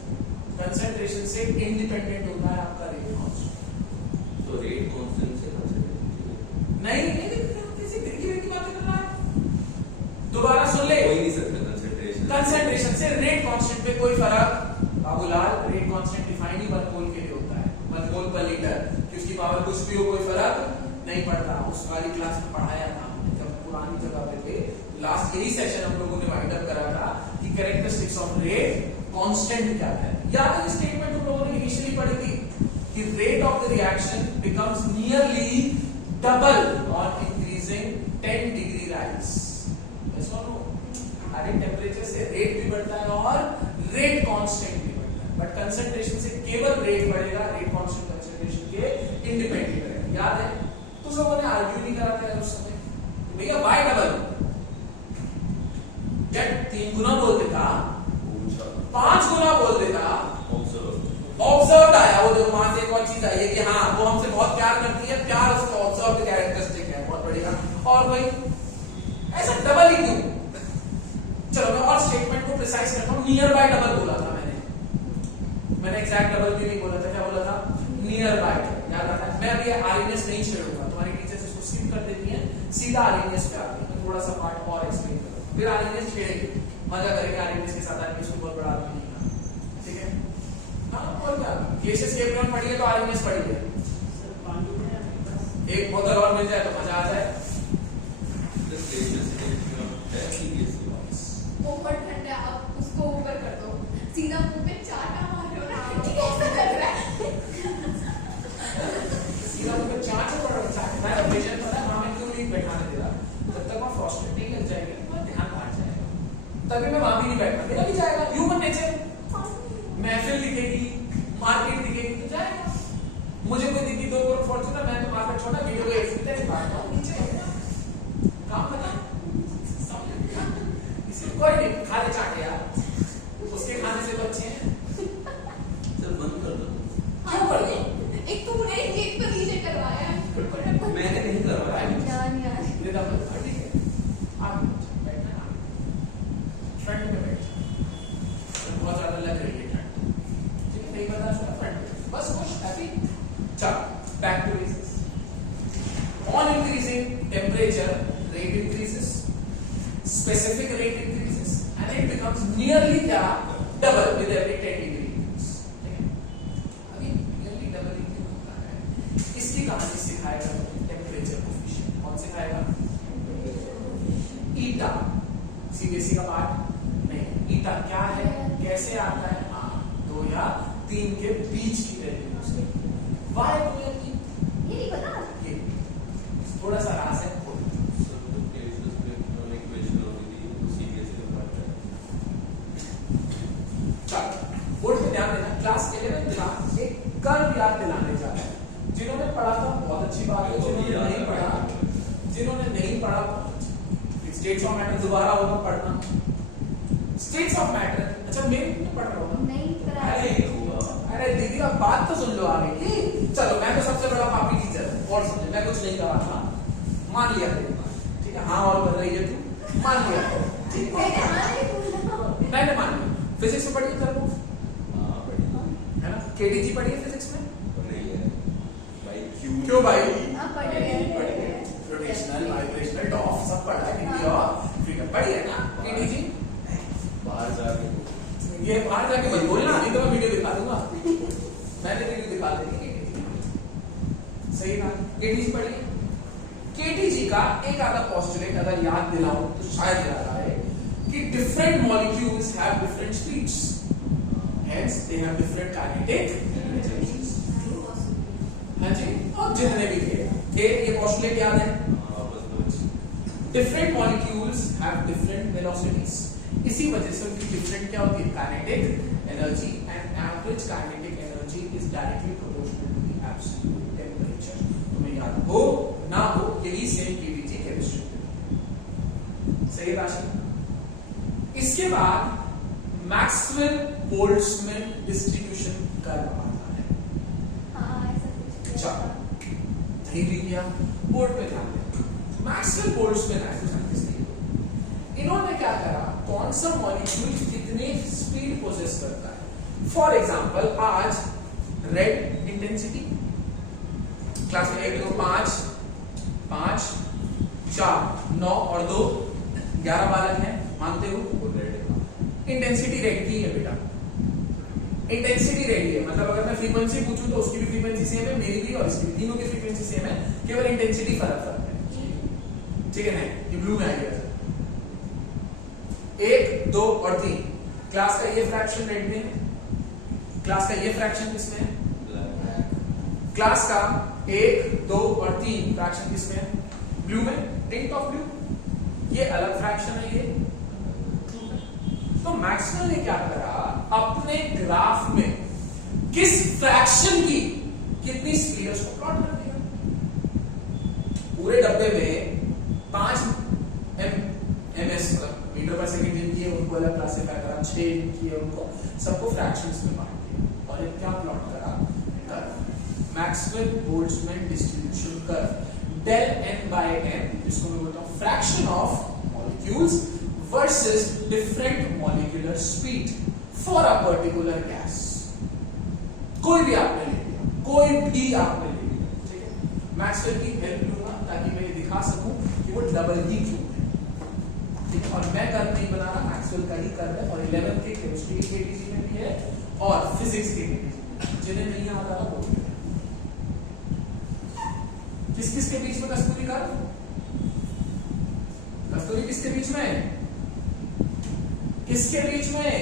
कंसंट्रेशन से इंडिपेंडेंट होता है आपका रेट कांस्टेंट। तो रेट कांस्टेंट से नहीं किसी तरीके की बातें कर रहा है, दोबारा सुन ले। कोई नहीं सकता कंसंट्रेशन से रेट कांस्टेंट पे कोई फर्क? बाबूलाल, रेट कांस्टेंट डिफाइन ही 1 मोल के लिए होता है, 1 मोल पर लीटर, कि उसकी पावर कुछ भी हो कोई फर्क नहीं पड़ता। उस वाली क्लास में पढ़ाया था जब पुरानी जगह पे थे, लास्ट यही सेशन हम लोगों ने वाइंड अप करा था कि कैरेक्टरिस्टिक्स ऑफ रेट कांस्टेंट क्या है। याद है स्टेटमेंट तुम लोगों ने इनिशियली पढ़ी थी कि rate of the reaction becomes nearly double on increasing 10 degree rise. Temperature से रेट भी बढ़ता है और रेट कांस्टेंट भी बढ़ता है, बट कंसंट्रेशन से केवल रेट बढ़ेगा, रेट कांस्टेंट कंसंट्रेशन के इंडिपेंडेंट रहेगा। याद है तुम लोगों ने आर्ग्यू नहीं करा था उस समय, भैया वाई डबल जब 3 गुना बोल देता, 5 गुना बोल देता, ऑब्जर्व आया। वो देखो वहां से एक और चीज आई है कि हाँ वो हमसे बहुत प्यार करती है, प्यार उसका ऑब्जर्व कैरेक्टरिस्टिक है, बहुत बढ़िया। और भाई ऐसा डबल ही क्यों? चलो मैं और स्टेटमेंट को प्रिसाइज करता हूं। नियर बाय डबल बोला था मैंने एग्जैक्ट डबल भी नहीं बोला था। क्या बोला था? Near by. याद आता है? मैं अभी आरएनएस नहीं छेड़ूंगा, तुम्हारी टीचर्स इसको स्किप कर देती हैं, सीधा आरएनएस पे आती है। थोड़ा सा पार्ट और एक्सप्लेन करो, फिर आरएनएस छेड़ेंगे, मजा करेंगे आरएनएस के साथ। आरएनएस को बहुत बड़ा आदमी नहीं है, ठीक है? हाँ और क्या, केसेस के एप्रियन पढ़िए तो आरएनएस पढ़िए, एक बोतल और मिल जाए तो मजा आ जाए। ऊपर ठंडा, अब उसको ऊपर कर दो, सीधा मुंह पे चाटा मारो ना, कैसा लग रहा है? सीधा मुंह पे चाट पड़ रहा है, चाट। मैं तो पेशेंट पता है मां में क्यों नहीं बैठाने दे रहा, जब तक वहां फ्रॉस्टेड नहीं लग जाएगी तो ध्यान भाग जाएगा, तभी मैं वहां भी नहीं बैठना, मेरा भी जाएगा। ह्यूमन नेचर, महफिल दिखेगी, मार्केट दिखेगी तो जाएगा। मुझे कोई दिखी 2 करोड़ फॉर्च्यूनर, मैं तो मार्केट छोटा वीडियो को एक फीट भागता हूं नीचे, काम खत्म। कोई नहीं, खाते चाटे यार, उसके खाने से तो अच्छे हैं। सर बंद कर दो। क्यों कर दो? एक तूने एक पर नीचे करवाया, मैंने नहीं करवाया। ये तो ठीक है, आप बैठना है, फ्रंट में बैठ, बहुत ज्यादा लग रही है ठंड, ठीक है? नहीं बता सकता, फ्रंट में बस खुश हैप्पी। चलो back to basics. On increasing temperature rate increases, specific rate increases and it becomes nearly double with every 10 degree increase. अभी nearly double ही क्यों होता है? इसकी कहानी सिखाएगा टेम्परेचर कोफिशिएंट। कौन सिखाएगा? ईटा। सीबीएसई का पार्ट नहीं। ईटा क्या है, कैसे आता है? हाँ 2 या 3 के बीच की वैल्यू। वाई 2 या 3 ये नहीं पता, ये थोड़ा सा राज है। क्लास 11 का एक कर्व याद दिलाने जा रहा है। जिन्होंने पढ़ा था बहुत अच्छी बात है, जिन्होंने नहीं पढ़ा जिन्होंने नहीं पढ़ा स्टेट्स ऑफ मैटर दोबारा होगा पढ़ना। स्टेट्स ऑफ मैटर, अच्छा मेरे तुमने पढ़ रहा होगा। नहीं कराया। अरे दीदी आप बात तो सुन लो आगे की। चलो मैं तो सबसे बड़ा पापी टीचर हूं और समझे, मैं कुछ नहीं कहा था, मान लिया तेरी बात, ठीक है। हाँ और कर रही है तू, मान लिया, ठीक है। मैंने मान लिया। फिजिक्स में पढ़ी तेरे को, है ना? केटीजी पढ़ी है फिजिक्स में? क्यों भाई? रोटेशनल, वाइब्रेशनल, डॉफ सब पढ़ा है, डिग्री ऑफ फ्रीडम पढ़ी है ना केटीजी? बाहर जाके ये बाहर जाके मत बोलना, नहीं तो मैं वीडियो दिखा दूंगा। मैंने वीडियो दिखा दी केटीजी, सही ना? केटीजी पढ़ी है। केटीजी का एक आधा पोस्टुलेट अगर याद दिलाऊं तो शायद याद आए कि different molecules have different speeds, hence they have different kinetic energies. हाँ जी, और जितने भी थे ये पोस्टुलेट याद है? Different molecules have different velocities. इसी वजह से उनकी different क्या होती है? Kinetic energy, and average kinetic energy is directly proportional to the absolute temperature. तुम्हें याद हो ना हो, यही सेम केटीजी केमिस्ट्री, सही राशि। इसके बाद मैक्सवेल बोल्ट्जमैन डिस्ट्रीब्यूशन कर्व आता है। अच्छा नहीं भी किया, बोर्ड पे ध्यान दें। मैक्सवेल बोल्ट्जमैन इन्होंने क्या करा, कौन सा मॉलिक्यूल कितने स्पीड पोजेस करता है। फॉर एग्जांपल आज रेड इंटेंसिटी क्लास में 1 2 5 5 4 9 और 2 11 बालक हैं, मानते हो? इंटेंसिटी रेड की है बेटा, इंटेंसिटी रेड है, मतलब अगर मैं फ्रीक्वेंसी पूछूं तो उसकी भी फ्रीक्वेंसी सेम है, मेरी भी और इसकी भी, तीनों की फ्रीक्वेंसी सेम है, केवल इंटेंसिटी फर्क है, ठीक है ना? ये ब्लू में आ गया 1 2 और 3। क्लास का ये फ्रैक्शन रेड में है, क्लास का ये फ्रैक्शन किसमें है? क्लास का 1 2 और 3 फ्रैक्शन किसमें है? ब्लू में, टिंट ऑफ ब्लू। ये अलग फ्रैक्शन है ये। तो मैक्सवेल ने क्या करा, अपने ग्राफ में किस फ्रैक्शन की कितनी स्पीड है उसको प्लॉट कर दिया। पूरे डब्बे में 5 ms मीटर पर सेकंड जिनकी है उनको अलग क्लासिफाई करा, 6 जिनकी है उनको सबको फ्रैक्शंस में बांट दिया और ये क्या प्लॉट करा, curve, Maxwell Boltzmann distribution curve, del n by n, जिसको मैं बोलता हूं fraction of molecules versus different molecular speed for a particular gas। कोई भी आपने ले लिया, कोई भी आपने ले लिया, ठीक है। मैक्सवेल की हेल्प लूंगा ताकि मैं ये दिखा सकूं कि वो डबल ही क्यों है, ठीक है। और मैं कर्व नहीं बना रहा, मैक्सवेल का ही कर्व है और 11th के केमिस्ट्री के केटीजी में भी है और फिजिक्स के केटीजी, जिन्हें नहीं आता था वो भी। किस किस के बीच में कस्तूरी कर्व? कस्तूरी किसके बीच में? किसके बीच में?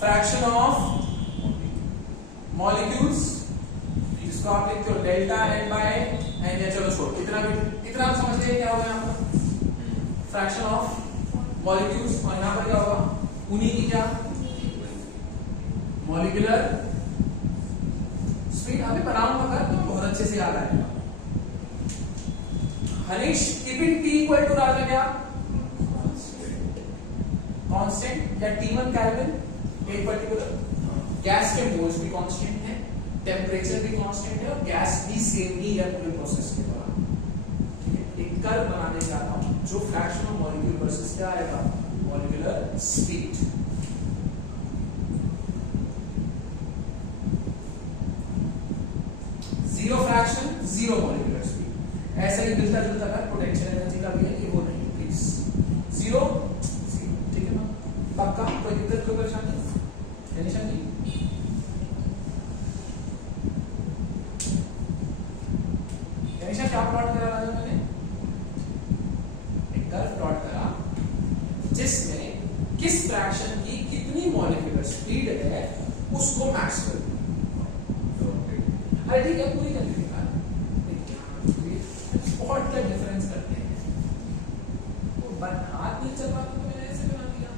फ्रैक्शन ऑफ मॉलिक्यूल्स, जिसको आप लिखते हो डेल्टा n बाय n, या चलो छोड़, इतना समझ गए क्या होगा यहाँ पर? फ्रैक्शन ऑफ मॉलिक्यूल्स, और यहाँ पर क्या होगा? उन्हीं की क्या मॉलिक्यूलर स्पीड। अभी बनाऊंगा कर तो बहुत अच्छे से याद आएगा। Hanish keeping t equal to Raja क्या? कांस्टेंट या T1 केल्विन, एक पर्टिकुलर गैस के मोल्स भी कांस्टेंट है, टेम्परेचर भी कांस्टेंट है और गैस भी सेम ही है पूरे प्रोसेस के दौरान, ठीक है। एक कर्व बनाने जा रहा हूं जो फ्रैक्शन ऑफ मॉलिक्यूल वर्सेस क्या आएगा? Molecular speed. Zero fraction, zero molecular speed. ऐसा ही मिलता जुलता है पोटेंशियल एनर्जी का भी है, ये वो नहीं है प्लीज। जीरो, ठीक है ना? पक्का? कोई दिक्कत, कोई परेशानी? टेंशन नहीं। टेंशन क्या प्लॉट करा राजा मैंने? एक कर्व प्लॉट करा जिसमें किस फ्रैक्शन की कितनी मॉलिक्यूलर स्पीड है उसको मैक्सवेल। अरे ठीक है, पूरी कर लीजिए, बहुत क्या डिफरेंस करते हैं। तो हाथ नहीं चल रहा तो मैंने ऐसे बना दिया।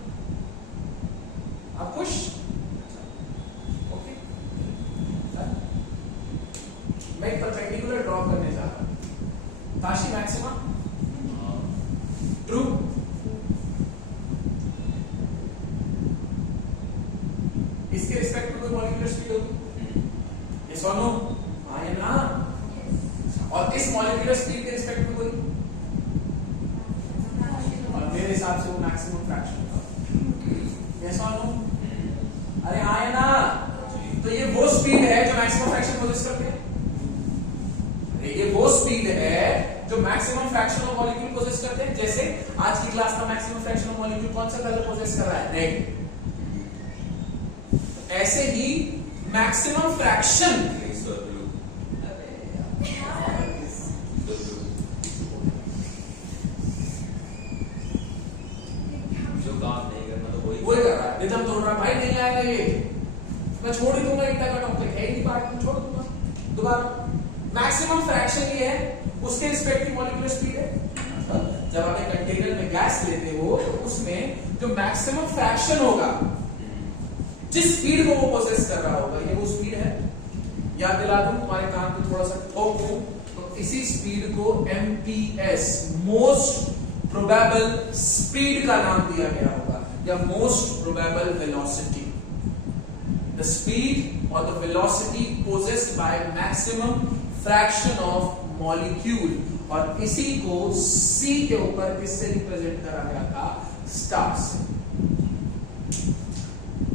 आप खुश? ओके, इसके रिस्पेक्ट में कोई मॉलिक्यूलर स्पीड होगी? यस और नो? हाँ या ना? और इस मॉलिक्यूलर स्पीड के रिस्पेक्ट में कोई? और मेरे हिसाब से वो मैक्सिमम फ्रैक्शन का। यस और नो? अरे हाँ या ना? तो ये वो स्पीड है जो मैक्सिमम फ्रैक्शन पोजेस करते हैं। ये वो स्पीड है जो maximum fraction of molecule possess करते हैं। जैसे आज की क्लास का मैक्सिमम फ्रैक्शन ऑफ मॉलिक्यूल कौन सा कलर पोजेस कर रहा है? रेड। ऐसे ही मैक्सिमम फ्रैक्शन जो काम नहीं करना तो वही कर रहा है। रिदम तोड़ रहा है भाई, नहीं आएगा ये, मैं छोड़ ही दूंगा। इतना का टॉपिक है ही नहीं, पार्ट में छोड़ दूंगा। दोबारा मैक्सिमम फ्रैक्शन ये है, उसके रिस्पेक्ट की मॉलिक्यूलर स्पीड है। जब आप एक कंटेनर में गैस लेते हो तो उसमें जो मैक्सिमम फ्रैक्शन होगा, जिस स्पीड को वो प्रोसेस कर रहा होगा, ये वो स्पीड है। याद दिला दूं, तुम्हारे कान पे थोड़ा सा ठोक दूं, तो इसी स्पीड को MPS मोस्ट प्रोबेबल स्पीड का नाम दिया गया होगा, या most probable velocity. The speed और the velocity possessed by maximum fraction of molecule, और इसी को C के ऊपर किससे रिप्रेजेंट करा गया था? स्टार से।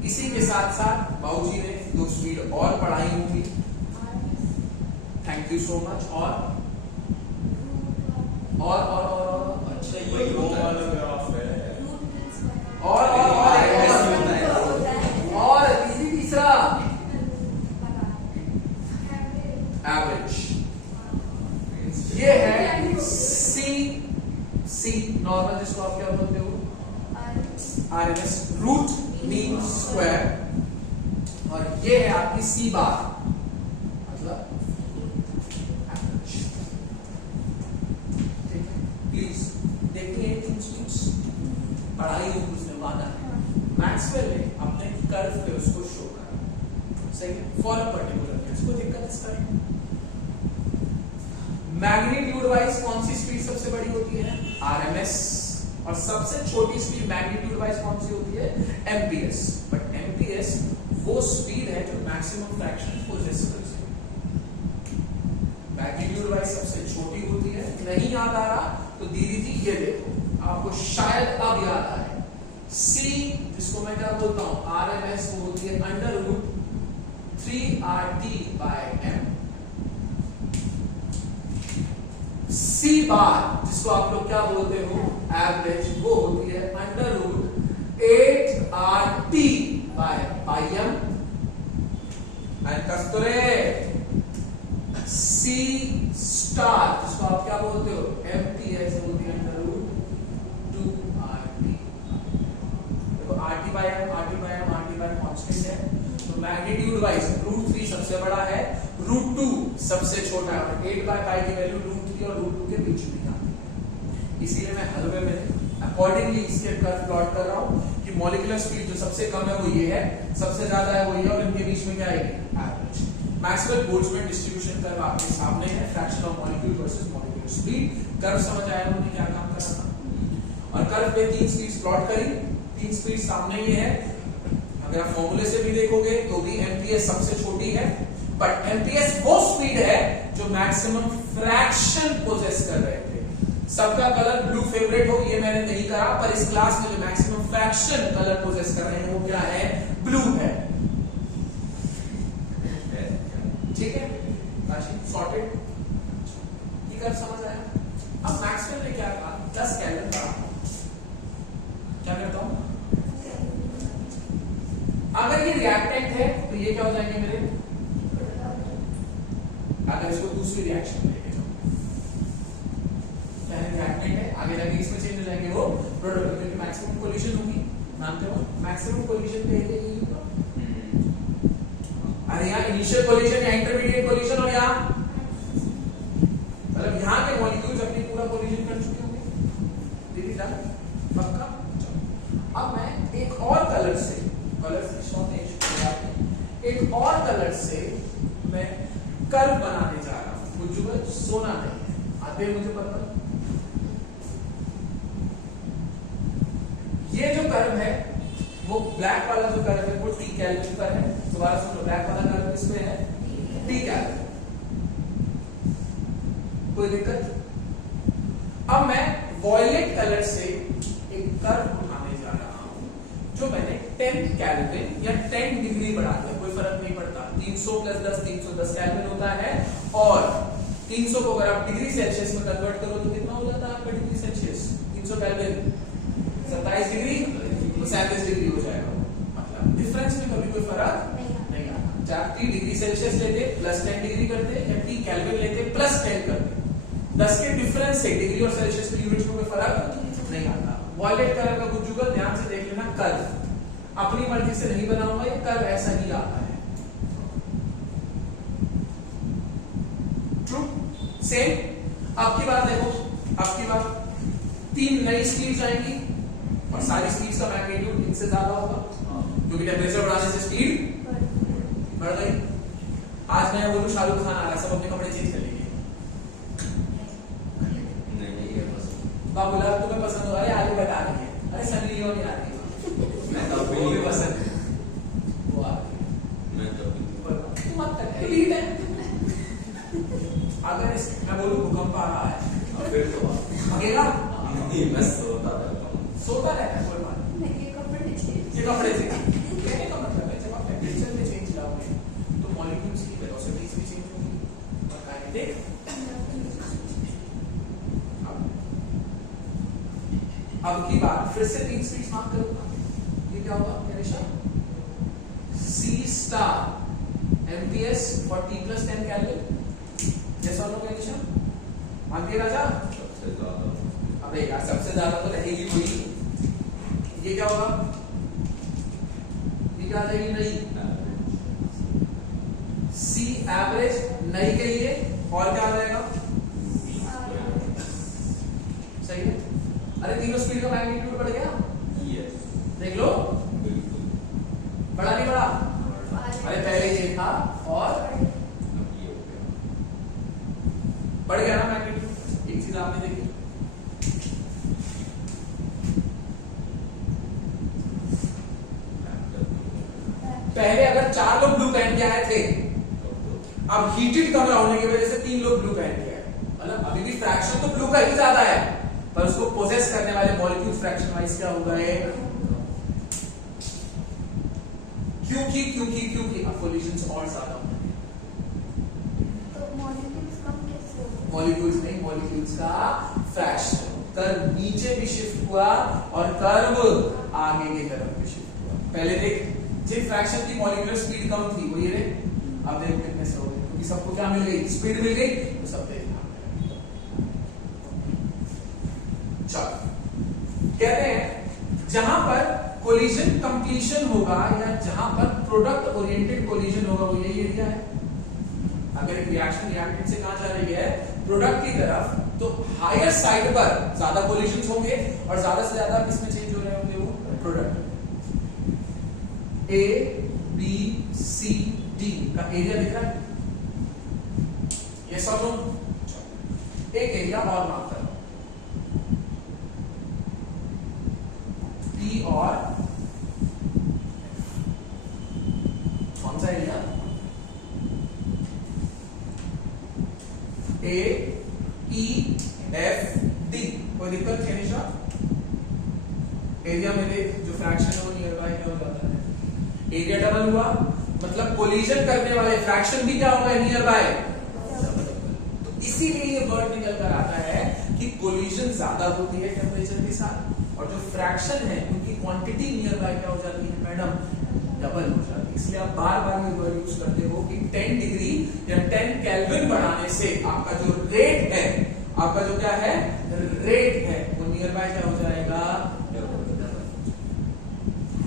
इसी के साथ साथ बाबूजी ने दो स्पीड और पढ़ाई होंगी। Thank you so much. और अच्छा ये वो वाला ग्राफ है। और तीसरा एवरेज। ये है सी नॉर्मल, जिसको आप क्या बोलते हो? RMS, root mean square. और ये है आपकी C बार, मतलब एवरेज। प्लीज देखिए, पढ़ाई हो उसने वादा है। मैक्सवेल ने अपने कर्व पे उसको शो करा, सही है, फॉर अ पर्टिकुलर केस। कोई दिक्कत इस पर? मैग्नीट्यूड वाइज कौन सी स्पीड सबसे बड़ी होती है? RMS। और सबसे छोटी स्पीड मैग्नीट्यूड वाइज कौन सी होती है? MPS। बट MPS वो स्पीड है जो मैक्सिमम फ्रैक्शन पोजेस करती है। मैग्नीट्यूड वाइज सबसे छोटी होती है। नहीं याद आ रहा तो दीदी जी ये देखो, आपको शायद अब याद आए। C, जिसको मैं क्या बोलता हूं? RMS, वो होती है √3RT/m। C बार, जिसको आप लोग क्या बोलते हो? एवरेज, वो होती है √8RT/m। कस्तूरे C स्टार, जिसको आप क्या बोलते हो? MPS, होती है √2RT। देखो RT/m कांस्टेंट है, तो मैग्नीट्यूड वाइज √3 सबसे बड़ा है, √2 सबसे छोटा है, और 8/π की वैल्यू √3 और √2 के बीच में आती है। इसीलिए मैं हलवे में अकॉर्डिंगली इसके कर्व प्लॉट कर रहा हूं कि मॉलिक्यूलर स्पीड जो सबसे कम है वो ये है, सबसे ज्यादा है वो ये, और इनके बीच में क्या आएगी? Average. Maxwell Boltzmann distribution curve आपके सामने है, fraction of molecule versus molecular speed. Curve समझ आया उन्होंने क्या काम करा था? और कर्व पे 3 स्पीड्स प्लॉट करी, 3 स्पीड सामने ही है। अगर आप फॉर्मूले से भी देखोगे तो भी MPS सबसे छोटी है, बट MPS वो स्पीड है जो मैक्सिमम फ्रैक्शन पोजेस कर रहे थे। सबका कलर ब्लू फेवरेट हो ये मैंने नहीं करा, पर इस क्लास में जो मैक्सिमम फ्रैक्शन कलर पोजेस कर रहे हैं वो क्या है? ब्लू है। ठीक है, सॉर्टेड। ये कर समझ आया? अब मैक्सवेल ने क्या कहा? 10 केल्विन बढ़ा। क्या करता हूं? अगर ये रिएक्टेंट है तो ये क्या हो जाएंगे मेरे? अगर इसको दूसरी रिएक्शन लेके जाओ, क्या है? रिएक्टेंट है, आगे जाके इसमें चेंज हो जाएंगे वो प्रोडक्ट, क्योंकि मैक्सिमम कोलिजन होगी। मानते हो? मैक्सिमम कोलिजन पे ये होगा। अरे यहाँ इनिशियल कोलिजन या इंटरमीडिएट कोलिजन, और यहाँ मतलब यहाँ के मॉलिक्यूल्स अपनी पूरा कोलिजन कर चुके होंगे। दीदी डन? पक्का? अब मैं एक और कलर से एक और कलर से मैं कर्व बनाने जा रहा हूं। मुझे सोना नहीं है, आते हैं मुझे पता। ये जो कर्व है वो ब्लैक वाला जो कर्व है वो टी केल्विन पर है। दोबारा सुनो, ब्लैक वाला कर्व किसमें है? T kelvin. कोई दिक्कत? अब मैं वॉयलेट कलर से एक कर्व उठाने जा रहा हूं जो मैंने 10 केल्विन या 10 डिग्री बढ़ा दिया, कोई फर्क नहीं पड़ता। 300 प्लस 10 310 केल्विन होता है, और 300 को अगर आप डिग्री सेल्सियस में कन्वर्ट करो तो कितना हो जाता है आपका डिग्री सेल्सियस? 300 केल्विन 27 डिग्री, तो 37 डिग्री हो जाएगा। मतलब डिफरेंस में कभी कोई फर्क नहीं आता। चाहे आप टी डिग्री सेल्सियस लेते प्लस 10 डिग्री करते, या टी केल्विन लेते प्लस 10 करते, 10 के डिफरेंस से डिग्री और सेल्सियस की यूनिट्स में कोई फर्क नहीं आता। वॉयलेट कलर का गुज्जुगल ध्यान से देख लेना, कर्व अपनी मर्जी से नहीं बनाऊंगा, ये कर्व ऐसा ही आता है। True same. अब की बात देखो, अब की बात 3 नई स्पीड्स आएंगी और सारी स्पीड्स का मैग्नीट्यूड इनसे ज्यादा होगा, क्योंकि टेम्परेचर बढ़ाने से स्पीड बढ़ गई। आज मैं बोलूं शाहरुख खान आ रहा है, सब अपने कपड़े चेंज कर लेंगे। बाबू बोला तुम्हें पसंद हो रहा है, आलू बता रही है, अरे सनी लियोन नहीं आ रही है, मैं तो वो भी पसंद वो आ रही है, मैं तो तुम मत कर लीड है। अगर इस मैं बोलूं भूकंप आ रहा है फिर तो भागेगा नहीं, मैं सोता रहता है, कोई बात नहीं। ये कपड़े चेंज, ये कपड़े चेंज कहने का मतलब है जब आप टेम्परेचर में चेंज लाओगे तो मॉलिक्यूल्स की वेलोसिटीज भी चेंज होंगी और काइनेटिक। अब की बात फिर से 3 स्पीड्स मार्क करूंगा, ये क्या होगा कैरिशा? C star MPS for T + 10 kelvin. जैसा लो कैरिशा मानती राजा? सबसे ज्यादा, अबे यार सबसे ज्यादा तो रहेगी वही। ये क्या होगा? ये क्या आ जाएगी? नई C एवरेज नई के लिए, और क्या आ जाएगा? सही है। अरे तीनों स्पीड का मैग्नीट्यूड बढ़ गया। यस देख लो, बढ़ा नहीं बढ़ा? अरे पहले ये था और बढ़ गया ना मैग्नीट्यूड। एक चीज आपने देखी, पहले अगर 4 लोग ब्लू पहन के आए थे, अब हीटेड कमरा होने की वजह से 3 लोग ब्लू पहन के आए। मतलब अभी भी फ्रैक्शन तो ब्लू का ही ज्यादा है, पर उसको पोजेस करने वाले मॉलिक्यूल फ्रैक्शन वाइज क्या हो गए? क्योंकि अब कोलिजन्स और ज्यादा होंगे। तो मॉलिक्यूल्स कम कैसे होंगे? मॉलिक्यूल्स नहीं, मॉलिक्यूल्स का फ्रैक्शन कर्व नीचे भी शिफ्ट हुआ और कर्व आगे की तरफ भी शिफ्ट हुआ। पहले देख, जिस फ्रैक्शन की मॉलिक्यूलर स्पीड कम थी वो ये रे, अब देखो कितने से हो गए, क्योंकि सबको क्या मिल गई? स्पीड मिल गई, तो सब देख। कहते हैं जहां पर कोलिजन कंप्लीशन होगा या जहां पर प्रोडक्ट ओरिएंटेड कोलिजन होगा वो यही एरिया है। अगर एक रिएक्शन रिएक्टेंट से कहां जा रही है? प्रोडक्ट की तरफ, तो हायर साइड पर ज्यादा कोलिजन्स होंगे और ज्यादा से ज्यादा किसमें चेंज हो रहे होंगे? वो product. A B C D का एरिया दिख रहा है? ये सब एक एरिया और मार्क करो, P और कौन सा area? A E F D। कोई दिक्कत है निशा? एरिया में देख, जो फ्रैक्शन है वो नियर बाय क्या हो जाता है? एरिया डबल हुआ, मतलब कोलिजन करने वाले फ्रैक्शन भी क्या होगा? Near by. तो इसीलिए ये वर्ड निकल कर आता है कि कोलिजन ज्यादा होती है टेम्परेचर के साथ, और जो फ्रैक्शन है उनकी क्वांटिटी नियर बाय क्या हो जाती है मैडम? डबल हो जाती है। इसलिए आप बार बार ये वर्ड यूज करते हो कि 10 डिग्री या 10 केल्विन बढ़ाने से आपका जो रेट है, आपका जो क्या है रेट है, वो नियर बाय क्या हो जाएगा?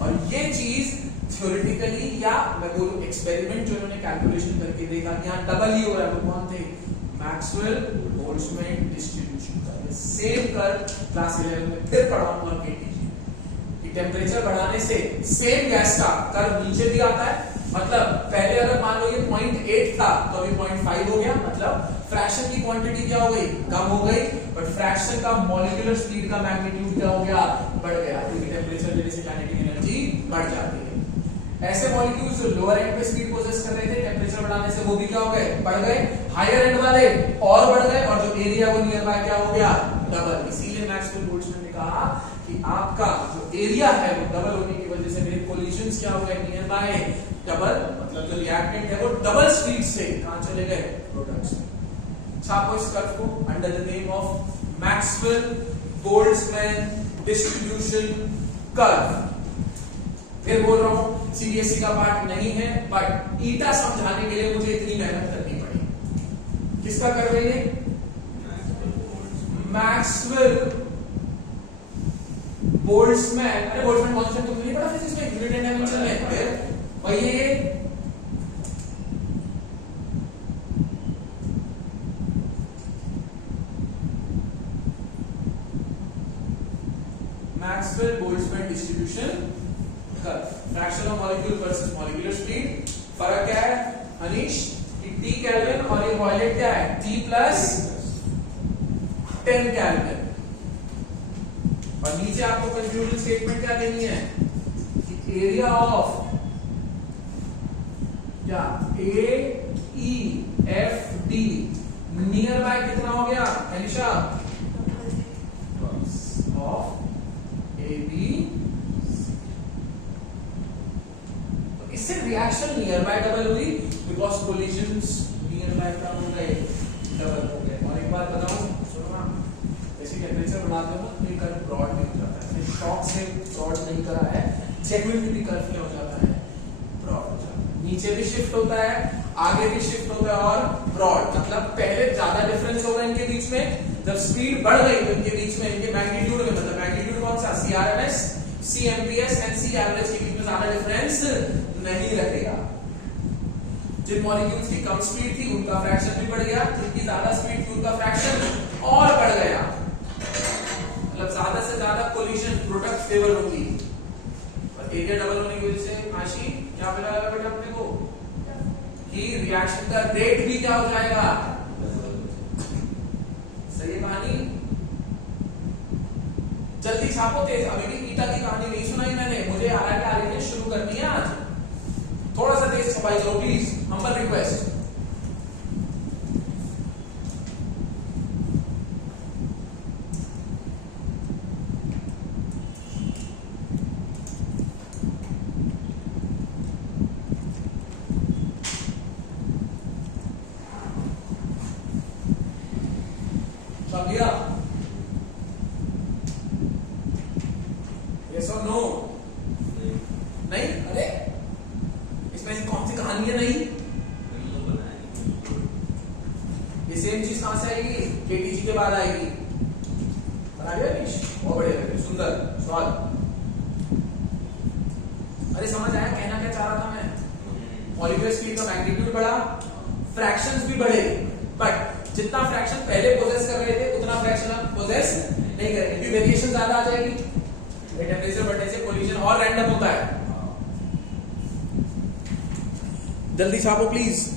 और ये चीज थ्योरेटिकली या मैं बोलूं एक्सपेरिमेंट जो इन्होंने कैलकुलेशन करके देखा कि यहाँ डबल ही हो रहा है, वो कौन थे? मैक्सवेल बोल्ट्जमैन डिस्ट्रीब्यूशन का। सेम कर क्लास 11 में फिर पढ़ाऊंगा केटीजी कि टेम्परेचर बढ़ाने से सेम गैस का कर्व नीचे भी आता है। मतलब पहले अगर मान लो ये 0.8 था तो अभी 0.5 हो गया, मतलब फ्रैक्शन की क्वांटिटी क्या हो गई? कम हो गई, बट फ्रैक्शन का मॉलिक्यूलर स्पीड का मैग्नीट्यूड क्या हो गया? बढ़ गया, क्योंकि टेम्परेचर देने से काइनेटिक एनर्जी बढ़ जाती है। ऐसे मॉलिक्यूल्स जो लोअर एंड पे स्पीड पोजेस कर रहे थे, टेम्परेचर बढ़ाने से वो भी क्या हो गए, बढ़ गए। हायर एंड वाले और बढ़ गए, और जो एरिया वो नियर बाय क्या हो गया, डबल। इसीलिए मैक्सवेल बोल्ट्जमैन ने कहा कि आपका जो एरिया है वो डबल होने की वजह से मेरे कोलिजन्स क्या हो गए, नियर बाय डबल, मतलब जो रिएक्टेंट है वो डबल स्पीड से कहां चले गए, प्रोडक्ट्स में। छापो इस कर्व को under the name of Maxwell Boltzmann distribution curve. फिर बोल रहा हूं सीबीएसई का पार्ट नहीं है, बट ईटा समझाने के लिए मुझे इतनी मेहनत करनी पड़ी। किसका कर्व है ये, मैक्सवेल बोल्ट्जमैन। अरे बोल्ट्जमैन कॉन्स्टेंट तुमने नहीं पढ़ा फिजिक्स में, यूनिट एंड डायमेंशन में? फिर भाई ये Maxwell Boltzmann distribution curve. Fraction of molecule versus molecular speed. फर्क क्या है अनीश, कि T केल्विन और ये वॉयलेट क्या है, T प्लस 10 केल्विन। और नीचे आपको कंक्लूजन स्टेटमेंट क्या देनी है, कि एरिया ऑफ क्या AEFD नियर बाय कितना हो गया अनिशा, ऑफ AB। इससे रिएक्शन नियर बाय डबल हुई, बिकॉज कोलिजन्स नियर बाय क्या हो गए, डबल हो गए। और एक बात बताऊं, सुनो ना, जैसे टेम्परेचर बढ़ाते हो ना तो ये कर्व ब्रॉड नहीं हो जाता है, शॉक से ब्रॉड नहीं करा है, जेन्युइनली भी कर्व क्या हो जाता है, ब्रॉड हो जाता है। नीचे भी शिफ्ट होता है, आगे भी शिफ्ट होता है, और ब्रॉड मतलब पहले ज्यादा डिफरेंस होगा इनके बीच में, जब स्पीड बढ़ गई तो इनके बीच में, इनके मैग्नीट्यूड में, मतलब मैग्नीट्यूड कौन सा, CRMS, CMPS and C average के बीच में ज्यादा डिफरेंस नहीं रहेगा। जिन मॉलिक्यूल्स की कम स्पीड थी उनका फ्रैक्शन भी बढ़ गया, जिनकी ज्यादा स्पीड थी उनका फ्रैक्शन और बढ़ गया। मतलब ज्यादा से ज्यादा कोलिजन प्रोडक्ट फेवर होगी। और एरिया डबल होने की वजह से आशी क्या मिला बेटा अपने को, कि रिएक्शन का रेट भी क्या हो जाएगा, सही कहानी। जल्दी छापो तेज, अभी भी ईटा की कहानी नहीं सुनाई मैंने, मुझे आ रहा है कि आगे शुरू करनी है आज। थोड़ा सा तेज छपाई करो प्लीज, हम्बल रिक्वेस्ट। छप लिया? यस और नो? नहीं? अरे इसमें से कौन सी कहानी है नहीं? ये सेम चीज कहां से आएगी, केटीजी के बाद आएगी। बना दिया निश, बहुत बढ़िया, सुंदर सवाल। अरे समझ आया कहना क्या चाह रहा था मैं, मॉलिक्यूलर स्पीड का मैग्नीट्यूड बढ़ा, फ्रैक्शंस भी बढ़े, बट जितना फ्रैक्शन पहले पोजेस कर रहे थे उतना फ्रैक्शन अब पोजेस नहीं करेंगे, क्योंकि वेरिएशन ज्यादा आ जाएगी। टेम्परेचर बढ़ने से कोलिजन और रैंडम होता है। जल्दी छापो प्लीज।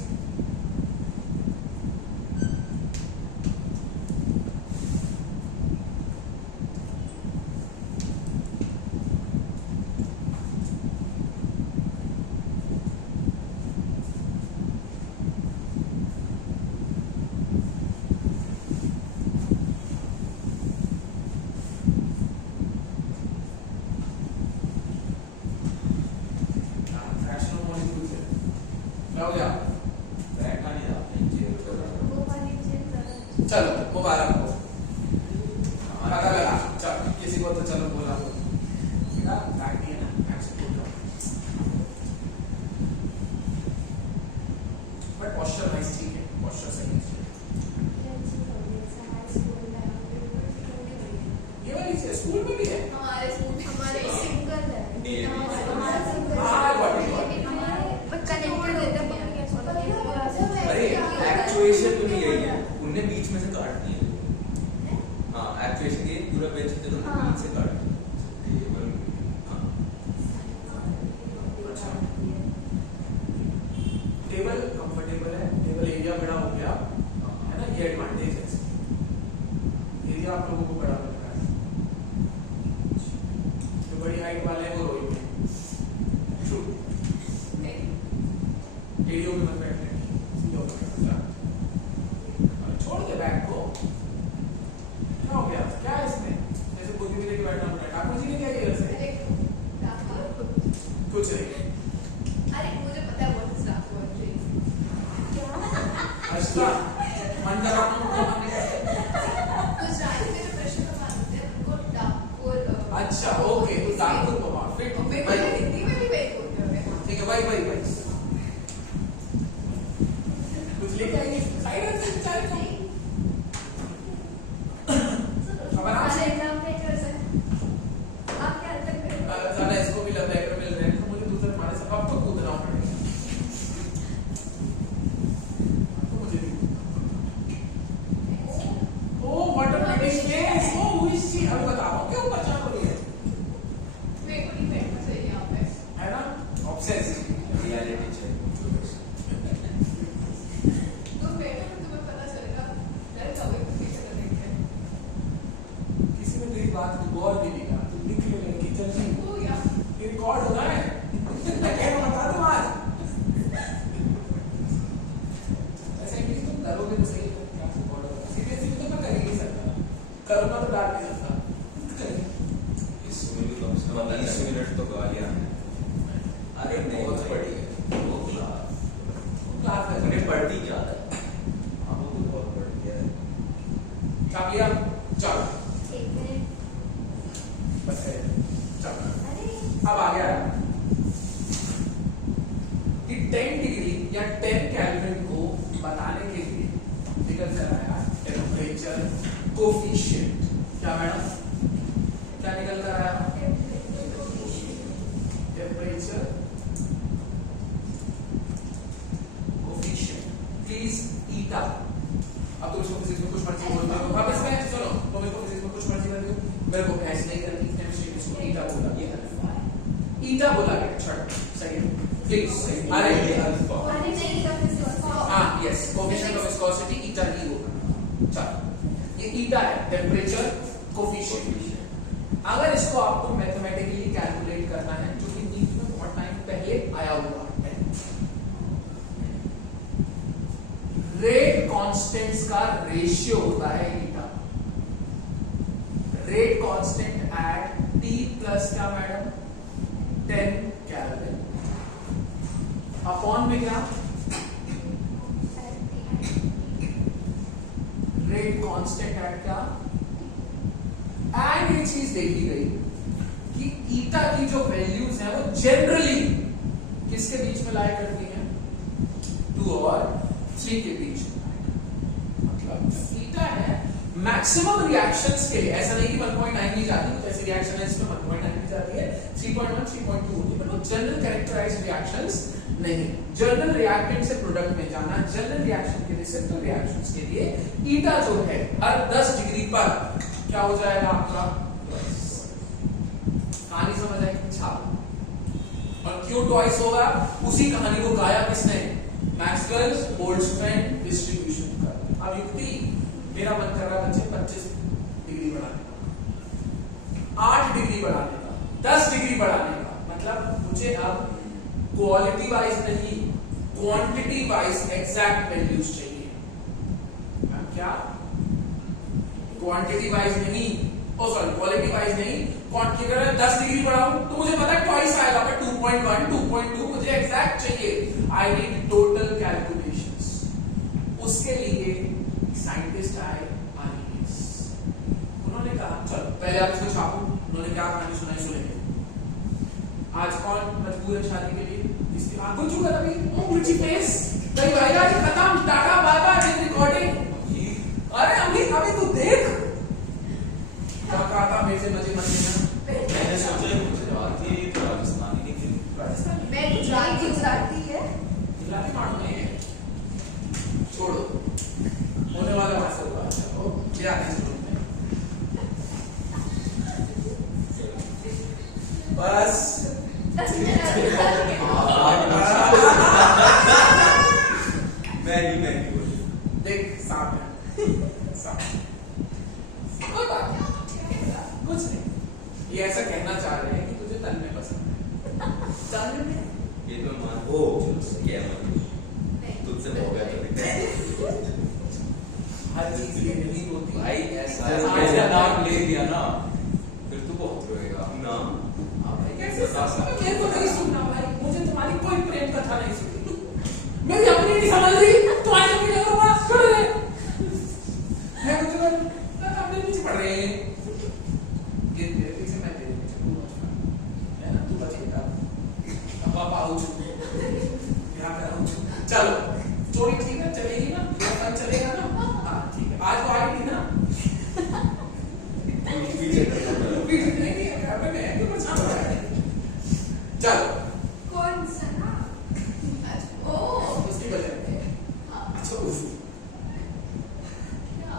चलो मुबारक हो, पता लगा। चलो किसी को तो चलो बोला बेटा बैठ दिया ना, बट पोस्चर नाइस, ठीक है, पोस्चर सही है। ये वाली चीज स्कूल में भी है, हमारे स्कूल हमारे सिंगल है, अरे एक्चुएशन तो नहीं यही है, उनने बीच में से काट दिए। हाँ एक्चुएशन ये पूरा बेंच थे तो उन्होंने बीच से काट दिया। टेबल कंफर्टेबल है, टेबल एरिया बड़ा हो गया है ना, ये एडवांटेज है। एरिया आप लोगों को बड़ा लग रहा है, जो बड़ी हाइट वाले हैं वो रोई में, शुरू टेढ़ी होके मत बैठने, सीधे होके बैठ जा। छोड़ दे बैग को। क्या हो गया? क्या है इसमें? जैसे बुद्धि भी लेके बैठना पड़ा। ठाकुर जी ने क्या किया इसे? अरे कुछ नहीं। अरे मुझे पता है what is Raku actually. अच्छा मन कर रहा हूँ तो हमने गुजराती में जो प्रश्न कमा देते हैं उनको डाकुर अच्छा ओके तो डाकुर बाबा फिर हिंदी में भी वही बोलते होंगे। ठीक है भाई कुछ लेके आइए साइड से चल तो अब आराम से एग्जाम में कैसे आप क्या तक ज़्यादा इसको भी लग लेटर मिल रहे हैं तो मुझे दूसरे तुम्हारे सब अब तो कूदना पड़ेगा तो मुझे भी oh what a pretty face oh who is she अब बताओ क्यों बचा हो रही है मेरे को नहीं बैठना चाहिए यहाँ पे है ना ऑब्सेस रियलिटी चेक तुम बैठो तो तुम्हें पता चलेगा डर जाओगे तो पीछे लगेंगे किसी ने तेरी बात को गौर भी नहीं करा तुम लिख ले कि चल जी वो या ये रिकॉर्ड हो रहा है मैं क्या बता दूं आज ऐसे कि तुम डरोगे तो सही क्या रिकॉर्ड होगा सीरियसली तो मैं कर ही नहीं सकता करूंगा तो डाल नहीं सकता इसमें भी कम से कम 20 मिनट तो गालियां हैं। अरे नहीं बहुत भाई, बड़ी है वो क्लास क्लास में उन्हें पढ़ती ज्यादा है। हाँ वो तो बहुत पढ़ती है। चाप लिया चल एक मिनट बस है चल अरे अब आ गया कि 10 डिग्री या 10 केल्विन को बताने के लिए निकल कर आया टेम्परेचर कोफिशिएंट क्या मैडम क्या निकल कर आया टेम्परेचर कोफिशिएंट प्लीज ईटा अब तो इसको फिजिक्स में कुछ मर्जी बोल दो अब इसमें सुनो तुम इसको फिजिक्स में कुछ मर्जी कर दो मेरे को ऐसे नहीं करनी केमिस्ट्री में इसको ईटा बोला ये ईटा बोला गया छठ सही प्लीज अरे अल्फा अरे नहीं हाँ yes coefficient of viscosity eta ही होगा चल ये ईटा है टेम्परेचर कोफिशिएंट अगर इसको आपको मैथमेटिकली कैलकुलेट करना है जो कि नीट में बहुत टाइम पहले आया हुआ है रेट कांस्टेंट्स का रेशियो होता है eta rate constant at T plus क्या मैडम 10 केल्विन अपॉन में क्या रेट कांस्टेंट एट क्या एंड ये चीज देखी गई कि ईटा की जो वैल्यूज हैं वो जनरली किसके बीच में लाई करती हैं 2 और 3 के बीच में मतलब ईटा है मैक्सिमम रिएक्शंस के लिए ऐसा नहीं कि 1.9 भी जाती है ऐसी रिएक्शन है इसमें 1.9 भी जाती है 3.1 3.2 होती है बट वो जनरल कैरेक्टराइज्ड रिएक्शंस नहीं जनरल रिएक्टेंट से प्रोडक्ट में जाना जनरल रिएक्शन के लिए सिंपल रिएक्शंस के लिए ईटा जो है हर 10 डिग्री पर क्या हो जाएगा आपका कहानी समझ आई छाप और क्यों ट्वाइस होगा उसी कहानी को गाया किसने मैक्सवेल बोल्ट्जमैन डिस्ट्रीब्यूशन का अब युक्ति मेरा मन कर रहा है बच्चे 25 डिग्री बढ़ाने का 8 डिग्री बढ़ाने का 10 डिग्री बढ़ाने का मतलब मुझे अब क्वालिटी वाइज नहीं क्वांटिटी वाइज एग्जैक्ट वैल्यूज चाहिए क्या क्वांटिटी वाइज नहीं ओ सॉरी क्वालिटी वाइज नहीं क्वांटिटी अगर 10 डिग्री बढ़ाऊं तो मुझे पता है ट्वाइस आएगा पर 2.1 2.2 मुझे एग्जैक्ट चाहिए आई नीड टोटल कैलकुलेशंस उसके लिए साइंटिस्ट आए आर्किमिडीज उन्होंने कहा चलो पहले आप इसको छापो उन्होंने क्या कहानी सुनाई सुनेंगे आज कौन मजबूर है शादी के लिए इसकी आंखों चुका अभी प्रिटी फेस भाई भाई आज खत्म टाटा बाय बाय रिकॉर्डिंग अरे अभी तू देख क्या कहा था मेरे से मजे मजे में मैंने सोचा गुजराती तो राजस्थानी लेकिन राजस्थानी मैं गुजराती है गुजराती मालूम नहीं है छोड़ो होने वाला वहां से हुआ ओ क्या है शुरू में बस मैगी बोल देख सामने कोई बात नहीं कुछ नहीं ये ऐसा कहना चाह रहे हैं कि तुझे तन में पसंद है तन में मैं मान हो क्या मान तुझसे हो गया तो हर चीज ये नहीं होती भाई ऐसा आज का नाम ले दिया ना फिर तू बहुत रोएगा ना कैसे मेरे को नहीं सुनना भाई, मुझे तुम्हारी कोई प्रेम कथा नहीं सुननी, मेरी अपनी नहीं समझ रही, तुम्हारी अपनी नहीं होगा, छोड़ दे। मैं कुछ अपने पीछे पड़ रहे हैं, ये तेरे पीछे मैं तेरे पीछे, तू मत पड़, है ना, तू बचेगा, अब पापा आऊँ यहाँ पे आऊँ, चलो स्टोरी ठीक है, चलेगी ना, ये चलेगा ना, हाँ ठीक है, आज तो आएगी ना, नहीं मैं तो परेशान हो रहा है, चलो कौन सा ना? ओ उसकी वजह से अच्छा क्या?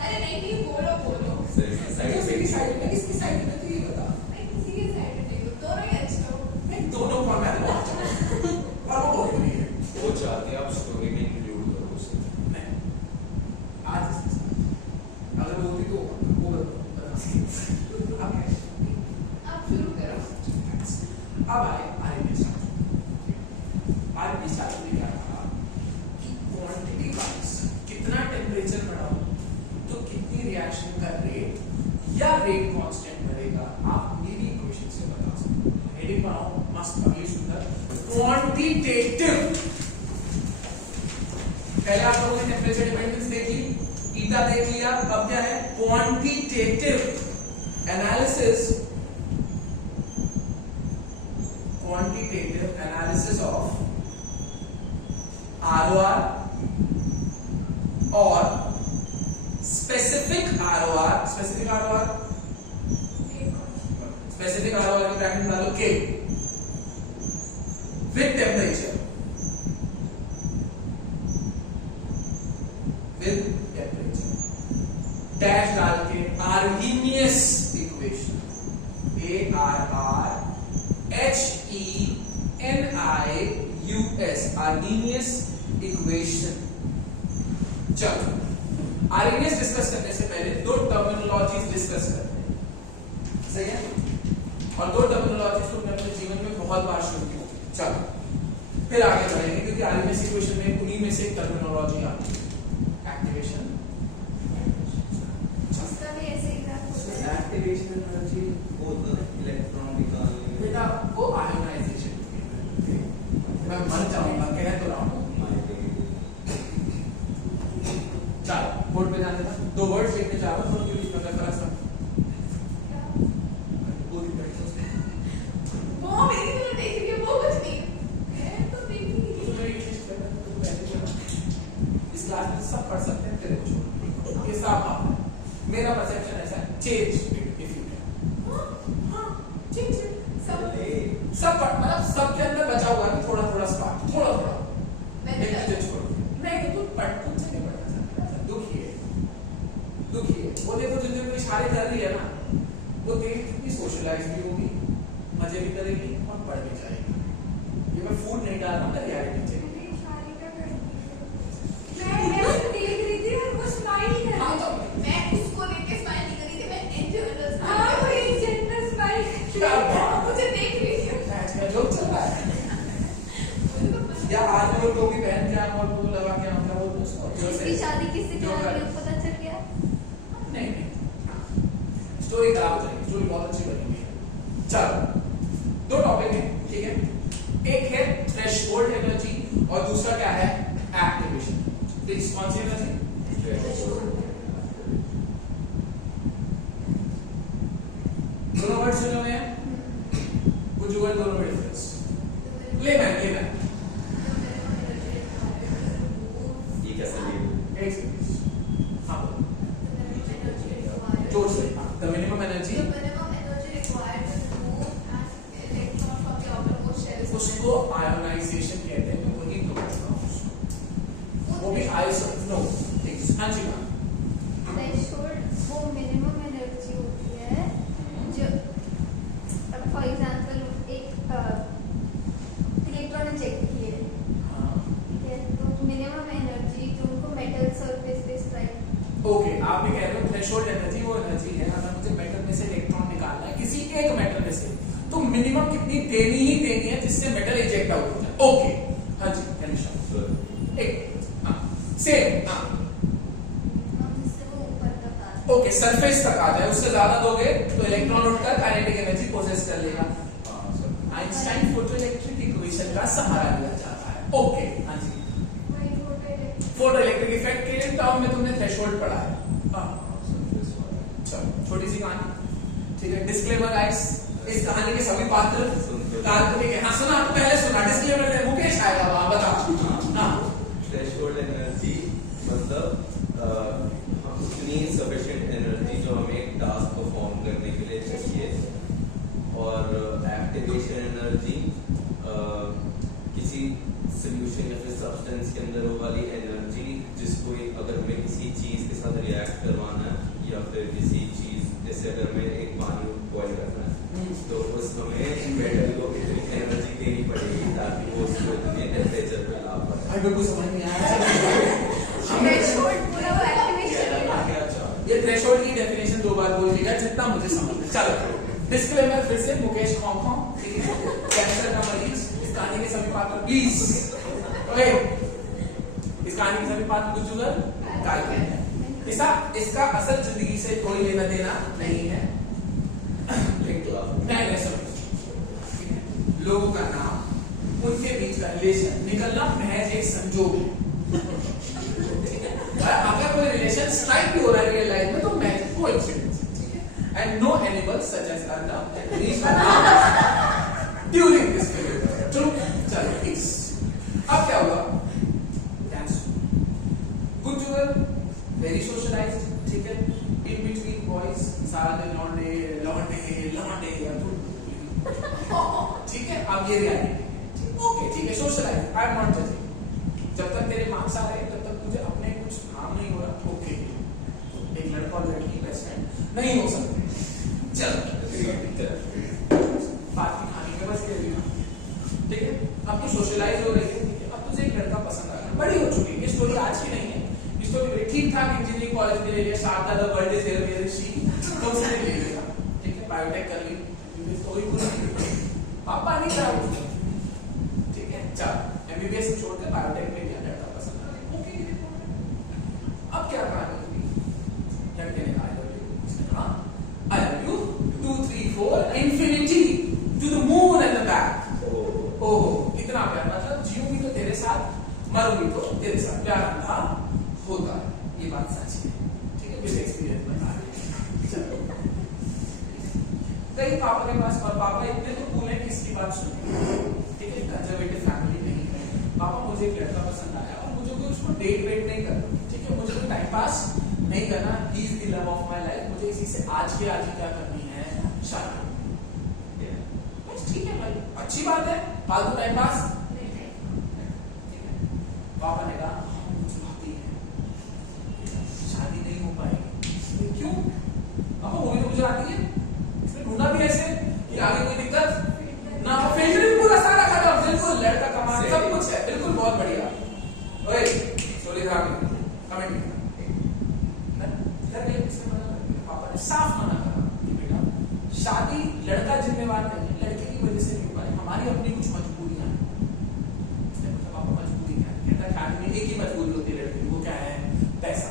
अरे नहीं बोलो बोलो। किसकी साइड में किसकी साइड में तो ये बता, नहीं किसी के साइड में देखो, दोनों ही अच्छे हो। नहीं दोनों को मैं बहुत अच्छा हूं, और वो बहुत नहीं है, वो चाहते हैं आप स्टोरी में इंक्लूड करो उसे नहीं आज इसके साथ अगर वो होती तो वो बता अब आप शुरू करो। आगे स्टार्ट में क्या था कि क्वांटिटी वाइज कितना टेम्परेचर बढ़ा तो कितनी रिएक्शन का रेट या रेट कांस्टेंट बढ़ेगा, आप मेरी इक्वेशन से बता सकते हो। हेडिंग बनाओ मस्त अगली सुंदर क्वांटिटेटिव। पहले आप लोगों ने टेम्परेचर डिपेंडेंस देखी, ईटा देख लिया, अब क्या है quantitative analysis, quantitative analysis of ROR or specific ROR, specific ROR की ब्रैकेट डालो K with temperature, डैश डाल के Arrhenius equation, ARRHENIUS, Arrhenius equation। चलो Arrhenius डिस्कस करने से पहले दो टर्मिनोलॉजीज डिस्कस करते हैं, सही है, और दो टर्मिनोलॉजीज तुमने अपने जीवन में बहुत बार सुनी होगी। चलो फिर आगे बढ़ेंगे क्योंकि Arrhenius equation में उन्हीं में से एक टर्मिनोलॉजी आती है, एक्टिवेशन। उसका भी ऐसे ही था। एक्टिवेशन एनर्जी वो इलेक्ट्रॉन निकालने बेटा वो आयोनाइजेशन, मैं मर जाऊंगा कह तो रहा हूं। चलो बोर्ड पे ध्यान देना, दो वर्ड्स लिखने जा रहा हूं, दोनों के बीच में अगर फर्क समझ पूरी बैठ वो मेरी तरफ देख रही है, वो कुछ नहीं। मैं तो देख रही हूँ। इस क्लास में सब पढ़ सकते हैं, तेरे को छोड़ ये सब आप, मेरा परसेप्शन ऐसा है, चेंज इफ यू कैन, हां चेंज सब मतलब सबके अंदर बचा हुआ है थोड़ा थोड़ा स्पार्क, थोड़ा थोड़ा मैं एक चीज छोड़, मैं तो पढ़ तुमसे नहीं पढ़ना चाहता, दुखी है वो देखो जिन को इशारे कर रही है ना, वो देख कितनी सोशलाइज भी होगी, मजे भी करेगी और पढ़ भी जाएगी। ये मैं फूड नहीं डाल रहा हूँ, रियलिटी चेक। मैं ऐसे देख रही थी और वो स्माइल कर रही हाँ, थी। तो मैं उसको देख के स्माइल नहीं कर रही थी, मैं इंटरनल स्माइल। हाँ, वो इंटरनल स्माइल। क्या बात। मुझे देख रही थी। मैच का जोक चल रहा है या आज वो टोपी पहन के आया और वो लगा के आया वो इसकी शादी किससे जो करा कर- मुझे पता चल गया। नहीं स्टोरी खराब हो जाएगी, स्टोरी बहुत अच्छी बनेगी। चलो दो टॉपिक हैं, ठीक है, एक है थ्रेशोल्ड एनर्जी और दूसरा क्या है एक्टिवेशन। प्लीज कौन सी एनर्जी? दोनों वर्ड सुने हुए हैं, कुछ वर्ड दोनों में डिफरेंस। लेमैन ये कैसा लिए एक सेकंड, हाँ बोलो जोर से। द मिनिमम एनर्जी उसको आयोनाइजेशन कहते हैं, मैं वही तो बोल रहा हूँ उसको, वो भी आइसो नो हाँ जी मैम। थ्रेशोल्ड वो मिनिमम एनर्जी होती है जो फॉर एग्जांपल एक इलेक्ट्रॉन चेक किए, ठीक है, तो मिनिमम एनर्जी जो उनको मेटल सरफेस पे स्ट्राइक। ओके आप भी कह रहे हो थ्रेशोल्ड एनर्जी वो एनर्जी है अगर मुझे मेटल में से इलेक्ट्रॉन निकालना है किसी एक मेटल में से, तो मिनिमम कितनी देनी ही देनी है जिससे मेटल इजेक्ट आउट हो जाए। ओके, हाँ जी So, एक सेम जिससे वो ऊपर तक आ जाए। ओके, सरफेस तक आ जाए, उससे ज्यादा दोगे तो इलेक्ट्रॉन उठकर काइनेटिक एनर्जी पोजेस कर लेगा। आइंस्टाइन फोटोइलेक्ट्रिक इक्वेशन का सहारा लिया जाता है। ओके, हाँ जी, फोटो इलेक्ट्रिक इफेक्ट के टर्म में तुमने थ्रेशोल्ड पढ़ा है। हाँ, चलो छोटी सी कहानी, ठीक है। डिस्क्लेमर गाइस, इस कहानी के सभी पात्र काल्पनिक है। हाँ सुना, आपको पहले सुना डिस्क्लेमर में मुकेश आएगा वहां, बताओ। हाँ, थ्रेशोल्ड एनर्जी मतलब उतनी सफिशिएंट एनर्जी जो हमें एक टास्क परफॉर्म करने के लिए चाहिए, और एक्टिवेशन एनर्जी किसी सॉल्यूशन या फिर सब्सटेंस के अंदर वो वाली एनर्जी जिसको अगर हमें किसी चीज के साथ रिएक्ट करवाना है या फिर किसी चीज, जैसे अगर हमें एक पानी बॉयल करना है तो उस हमें मेटल को इतनी एनर्जी देनी पड़ेगी ताकि वो उसको इतने टेम्परेचर पे ला पाए। अभी मेरे को समझ नहीं आया। थ्रेशोल्ड पूरा वो एक्टिवेशन ये थ्रेशोल्ड की डेफिनेशन दो बार बोलिएगा जितना मुझे समझ में। चलो डिस्क्लेमर फिर से, मुकेश खोखो, कैंसर का मरीज, इस कहानी के सभी पात्र प्लीज, ओके, इस कहानी के सभी पात्र गुजर काल्पनिक है। इसका असल जिंदगी से कोई लेना देना नहीं है। लोगों का नाम, उनके बीच का रिलेशन निकलना महज एक संजोग है। अगर कोई रिलेशन स्ट्राइक भी हो रहा है रियल लाइफ में तो महज कोइंसिडेंस, ठीक है। And no animal such as Arnab and reach during this period. True, चलो प्लीज। अब क्या हुआ? गुड, वेरी सोशलाइज्ड, ठीक है। इन बिटवीन बॉयज सारा दिन लौंडे लौंडे लौंडे, ठीक है। अब ये रियलिटी है, ओके, ठीक है, socialise, I am not judging. जब तक तेरे मार्क्स आ रहे हैं तब तक मुझे अपने कुछ काम नहीं हो रहा, ओके। एक लड़का और लड़की बेस्ट फ्रेंड नहीं हो सकते, चलो बात की कहानी में बस ये, ठीक है। अब तू सोशलाइज हो रही है, ठीक है। अब तुझे एक लड़का पसंद आ रहा है, बड़ी हो चुकी है, ये स्टोरी आज की नहीं है, ये स्टोरी ठीक ठाक इंजीनियरिंग कॉलेज में ले लिया, Sharda the world is here where is she, तो उसने ले लिया, ठीक है। बायोटेक कर ली, स्टोरी पूरी, पापा नहीं चाहते, ठीक है। चल एमबीबीएस छोड़कर बायोटेक में गया, लड़का पसंद आ रहा, ओके। अब क्या कहानी हुई? लड़के ने कहा आई लव यू, उसने कहा I love you 2 3 4 infinity to the moon and the back. ओहो, इतना प्यार, मतलब जीऊंगी तो तेरे साथ, मरूंगी तो तेरे साथ, प्यार अंधा होता है, ये बात सच है, ठीक है। विद एक्सपीरियंस बता रहे, चलो कई पापा के पास, और पापा इतने तो कूल है कि इसकी बात सुनिए, ठीक है। कंजर्वेटिव फैमिली नहीं है। पापा मुझे एक लड़का पसंद आया और मुझे कोई उसको डेट वेट नहीं करना, ठीक है। मुझे कोई टाइम पास नहीं करना, he is the love of my life, मुझे इसी से आज के आज ही क्या करनी है, शादी। बस ठीक है भाई, अच्छी बात है, फालतू टाइम पास नहीं है, ठीक है। पापा ने कहा मुझे आती है, शादी नहीं हो पाएगी। क्यों? पापा वो भी तो मुझे आती है, ढूंढा भी ऐसे कि आगे कोई दिक्कत ना हो, फिल्टरिंग पूरा सारा खत्म, बिल्कुल लड़का कमाल सब कुछ है, बिल्कुल बहुत बढ़िया। ओए सोली रामी कमेंट कर ले, इसने मना कर दिया, पापा ने साफ मना करा कि बेटा शादी लड़का जिम्मेवार नहीं है, लड़के की वजह से नहीं हो पाए, हमारी अपनी कुछ मजबूरियां हैं। इसने पूछा पापा मजबूरी क्या है? कहता शादी में एक ही मजबूरी होती है लड़की, वो क्या है? पैसा।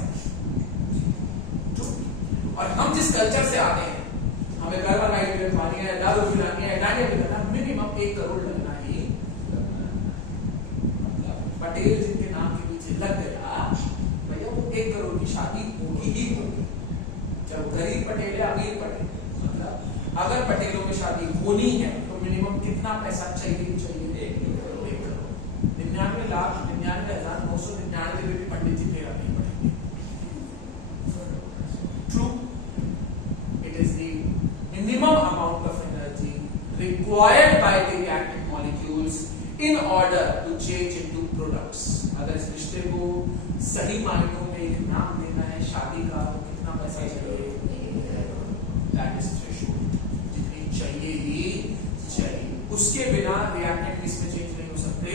और हम जिस कल्चर से आते हैं, हमें घर बनाई रखवानी है, दारू पिलानी है, डांडिया पिलाना, मिनिमम 1 करोड़ लगना ही, पटेल जिनके नाम के पीछे लग गया भैया, वो 1 करोड़ की शादी होगी ही होगी, चाहे गरीब पटेल है अमीर पटेल, मतलब अगर पटेलों में शादी होनी है तो मिनिमम कितना पैसा चाहिए? 1 करोड़ 99,99,999 में भी पंडित जी फेरा नहीं पड़ेंगे। True, it is the minimum amount of energy required by the reactive molecules in order to change into products। अगर इस रिश्ते को सही मायनों में एक नाम देना है शादी का, तो कितना पैसा चाहिए? That is threshold, जितनी चाहिए ही चाहिए, उसके बिना रिएक्टेंट किसमें चेंज नहीं हो सकते,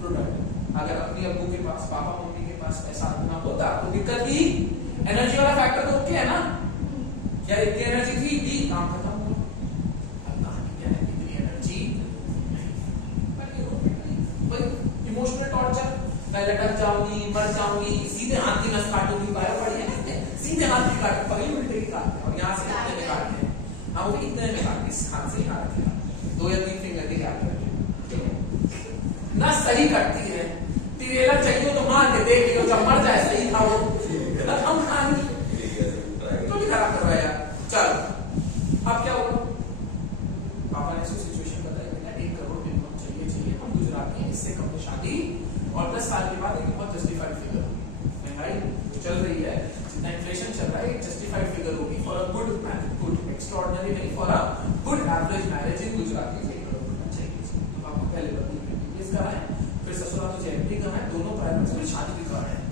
प्रोडक्ट। अगर अपनी अब्बू के पास, पापा मम्मी के पास पैसा इतना होता तो दिक्कत ही, एनर्जी वाला फैक्टर तो ओके है ना, क्या इतनी एनर्जी थी, काम खत्म हो। अब कहानी क्या है, इतनी एनर्जी नहीं, मैं लटक जाऊंगी, मर जाऊंगी, सीधे हाथ की नस काटूंगी, बायो पड़ी है ना, सीधे हाथ की काट, पगली उल्टे की काटते हैं और यहाँ से इतने में काटते हैं। हाँ वो भी इतने में काटते हैं, इस हाथ से यहाँ रखेगा, 2 या 3 फिंगर के गैप रखेगा। नस सही कटती है, तिरेला चाहिए तो मार के देख लियो, जब मर जाए सही खाओ, हम खानी तो नहीं खराब करवाया यार। चलो अब क्या होगा, पापा ने सिचुएशन बताई, बेटा 1 करोड़ मिनिमम चाहिए, हम गुजरात में, इससे कम तो शादी, और 10 साल के बाद एक बहुत जस्टिफाइड फिगर होगी। महंगाई चल रही है, जितना इन्फ्लेशन चल रहा है, एक जस्टिफाइड फिगर होगी for a good marriage, good extraordinary नहीं, for a good average marriage in Gujarat में 1 करोड़ रुपया चाहिए। तो पापा पहले बदली कहा है, फिर ससुराल तो जेएमपी का है, दोनों प्राइवेट से शादी भी कर रहे हैं,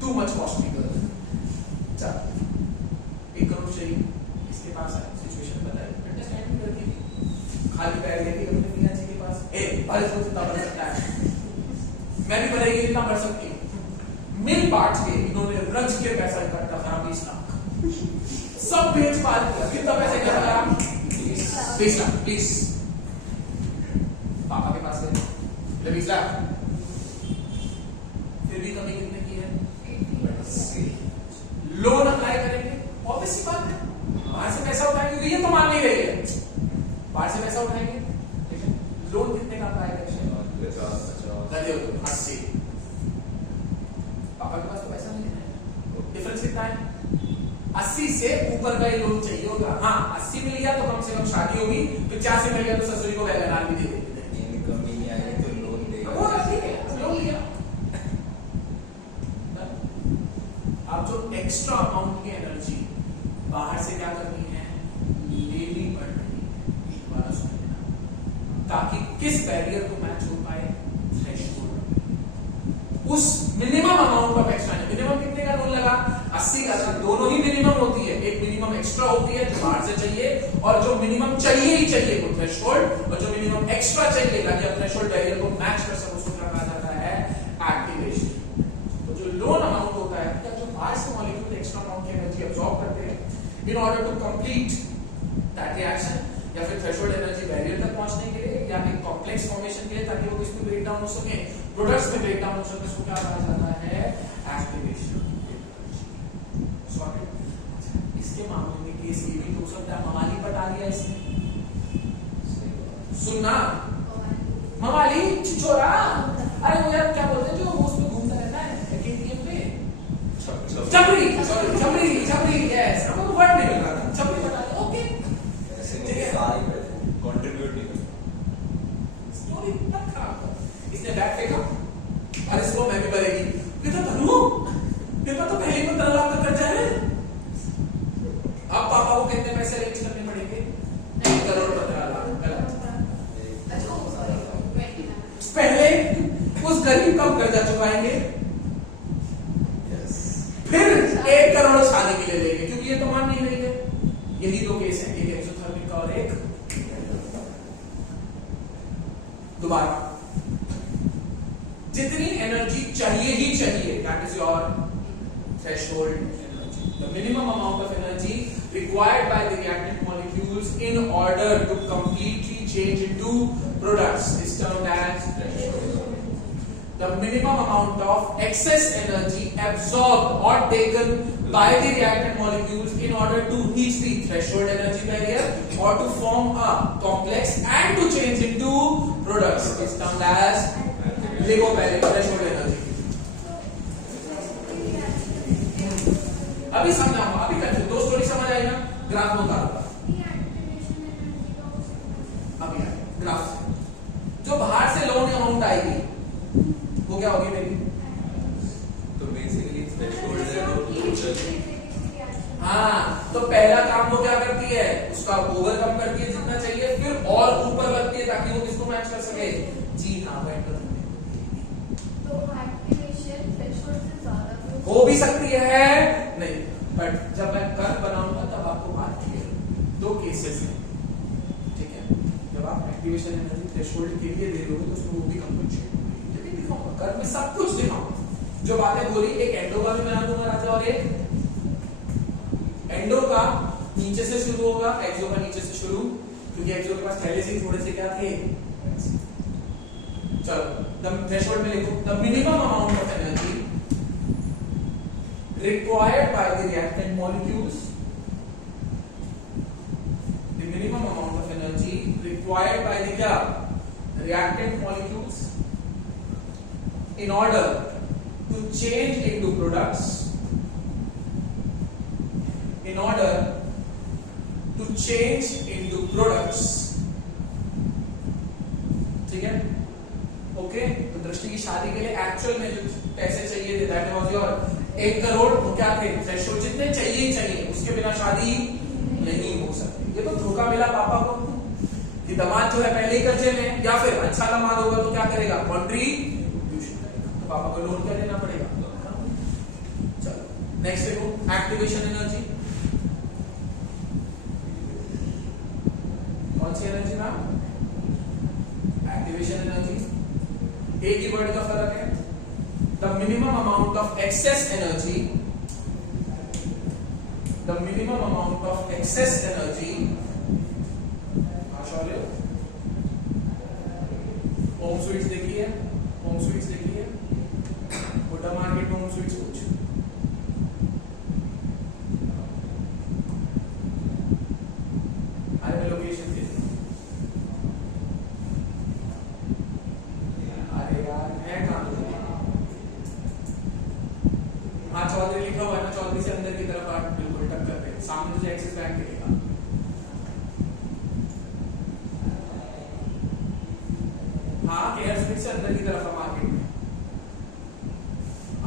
टू मच कॉस्टली गर्ल। चल 1 करोड़ चाहिए, इसके पास है, सिचुएशन बताए, अंडरस्टैंडिंग करके खाली पैर लेके अपने मियां जी के पास, ए बारिश हो जितना बढ़ सकता है, मैं भी बढ़ेगी जितना बढ़ सकती हूँ, मिल बांट के इन्होंने रज के पैसा इकट्ठा करा 20 लाख, सब बेच बात किया, कितना पैसे का लगा 20 लाख, प्लीज पापा के पास है 20 लाख, फिर भी कमी कितने की है, लोन अप्लाई करेंगे, ऑब्वियस सी बात है, बाहर से पैसा उठाएंगे, क्योंकि ये तो मान नहीं रही है, बाहर से पैसा उठाएंगे, ठीक है, लोन कितने का अप्लाई करेंगे 80, पापा के पास तो पैसा नहीं है, डिफरेंस कितना है, 80 से ऊपर का ही लोन चाहिए होगा। हाँ 80 मिल गया तो कम से कम शादी होगी, 85 मिल गया तो ससुरी को वैगनार भी दे देंगे, इनकम ही नहीं आएगी तो लोन देगा, वो ठीक है, लोन लिया। अब जो एक्स्ट्रा अमाउंट की एनर्जी बाहर से क्या करनी है, लेनी पड़ रही है, एक बार सुन लेना, ताकि किस बैरियर को मैच हो पाए, थ्रेशोल्ड, उस minimum amount of extra, minimum कितने का लोन लगा 80 का, दोनों ही मिनिमम होती है, एक मिनिमम एक्स्ट्रा होती है जो बाहर से चाहिए, और जो मिनिमम चाहिए ही चाहिए वो थ्रेशोल्ड, और जो मिनिमम एक्स्ट्रा चाहिए ताकि आप थ्रेशोल्ड बैरियर को मैच कर सको, उसको क्या कहा जाता है, एक्टिवेशन। तो जो लोन अमाउंट होता है, क्या जो बाहर से मॉलिक्यूल एक्स्ट्रा अमाउंट की एनर्जी अब्सॉर्ब करते हैं in order to complete that reaction, या फिर थ्रेशोल्ड एनर्जी बैरियर तक पहुंचने के लिए, या एक कॉम्प्लेक्स फॉर्मेशन के लिए, ताकि वो किसमें ब्रेक डाउन हो सके, प्रोडक्ट्स में ब्रेक डाउन हो सके, उसको क्या कहा जाता है, एक्टिवेशन। सॉर्टेड। इसके मामले में केस ये भी हो सकता है, मवाली पटा लिया इसने, सुनना मवाली छिछोरा, अरे वो यार क्या बोलते हैं जो वो उसमें घूमता रहता है एकेडीएम पे, छपरी, सॉरी छपरी, छपरी, यस, हमको वर्ड नहीं मिल रहा था, छपरी पटा लिया, ओके, ऐसे नहीं सारी कंट्रीब्यूट नहीं करता, स्टोरी तक खराब था, इसने बैग फेंका, और इसको मैं भी भरेगी, कहता धनु पेपर तो पहले को 10 लाख तक कर जाए, अब पापा को कितने पैसे अरेंज करने पड़ेंगे, 1 करोड़ 15 लाख, गलत, पहले उस गरीब का कर्जा चुकाएंगे, फिर 1 करोड़ शादी के लिए लेंगे, क्योंकि ये तो मान नहीं रही है, यही 2 केस हैं, एक एक्सोथर्मिक का और एक दोबारा, जितनी एनर्जी चाहिए ही चाहिए, that is your threshold energy, the minimum amount of energy required by the reactant molecules in order to completely change into products is termed as threshold. The minimum amount of excess energy absorbed or taken by the reactant molecules in order to reach the threshold energy barrier or to form a complex and to change into products is termed as LIGO barrier threshold energy. अभी समझाऊंगा, अभी कर 2 story समझ आएगा, graph में उतारूंगा, अभी graph से जो बाहर से लोन अमाउंट आएगी वो क्या होगी मेरी, तो बेसिकली थ्रेशोल्ड है तो हाँ, तो पहला काम वो क्या करती है, उसका ओवरकम करती है जितना चाहिए, फिर और ऊपर करती है ताकि वो किसको मैच कर सके, जी हाँ बैठ कर, तो एक्टिवेशन थ्रेशोल्ड से ज्यादा हो भी सकती है नहीं, बट जब मैं कर्व बनाऊंगा तब आपको बात क्लियर, 2 केसेस हैं, ठीक है, जब आप एक्टिवेशन एनर्जी थ्रेशोल्ड के लिए दे दोगे तो उसमें वो भी कंपनसेट होगी, लेकिन दिखाऊंगा कर्व में सब कुछ दिखाऊंगा, जो बातें बोली एक एंडो का भी बना दूंगा राजा, और एक एंडो का नीचे से शुरू होगा, एक्सो का नीचे से शुरू, क्योंकि एक्सो के पास पहले से ही थोड़े से क्या थे, चलो थ्रेशोल्ड में लिखो the minimum amount of energy required by the reactant molecules, the minimum amount of energy required by the क्या reactant molecules in order to change into products, in order to change into products, ठीक है okay. तो दृष्टि की शादी के लिए actual में जो पैसे चाहिए थे दैट वाज योर 1 करोड़, वो क्या थे थ्रेशोल्ड, जितने चाहिए ही चाहिए, उसके बिना शादी नहीं हो सकती। ये तो धोखा मिला पापा को कि दामाद जो है पहले ही कर्जे में, या फिर अच्छा दामाद होगा तो क्या करेगा कंट्रीब्यूशन करेगा, तो पापा को लोन क्या देना पड़ेगा। चलो नेक्स्ट देखो एक्टिवेशन एनर्जी, कौन सी एनर्जी ना एक्टिवेशन एनर्जी, एक ही वर्ड का फर्क है। The minimum amount of excess energy, the minimum amount of excess energy, home sweets देखिए, होम स्वीट्स देखिए, बुड्ढा मार्केट में होम स्वीट्स कुछ अरे मैं लोकेशन दे अरे यार मैं काम हाँ चौधरी लिखा हुआ है ना, चौधरी से अंदर की तरफ आप बिल्कुल टक्कर पे, सामने तुझे एक्सिस बैंक दिखेगा। हाँ केयर स्ट्रीट से अंदर की तरफ आ, मार्केट में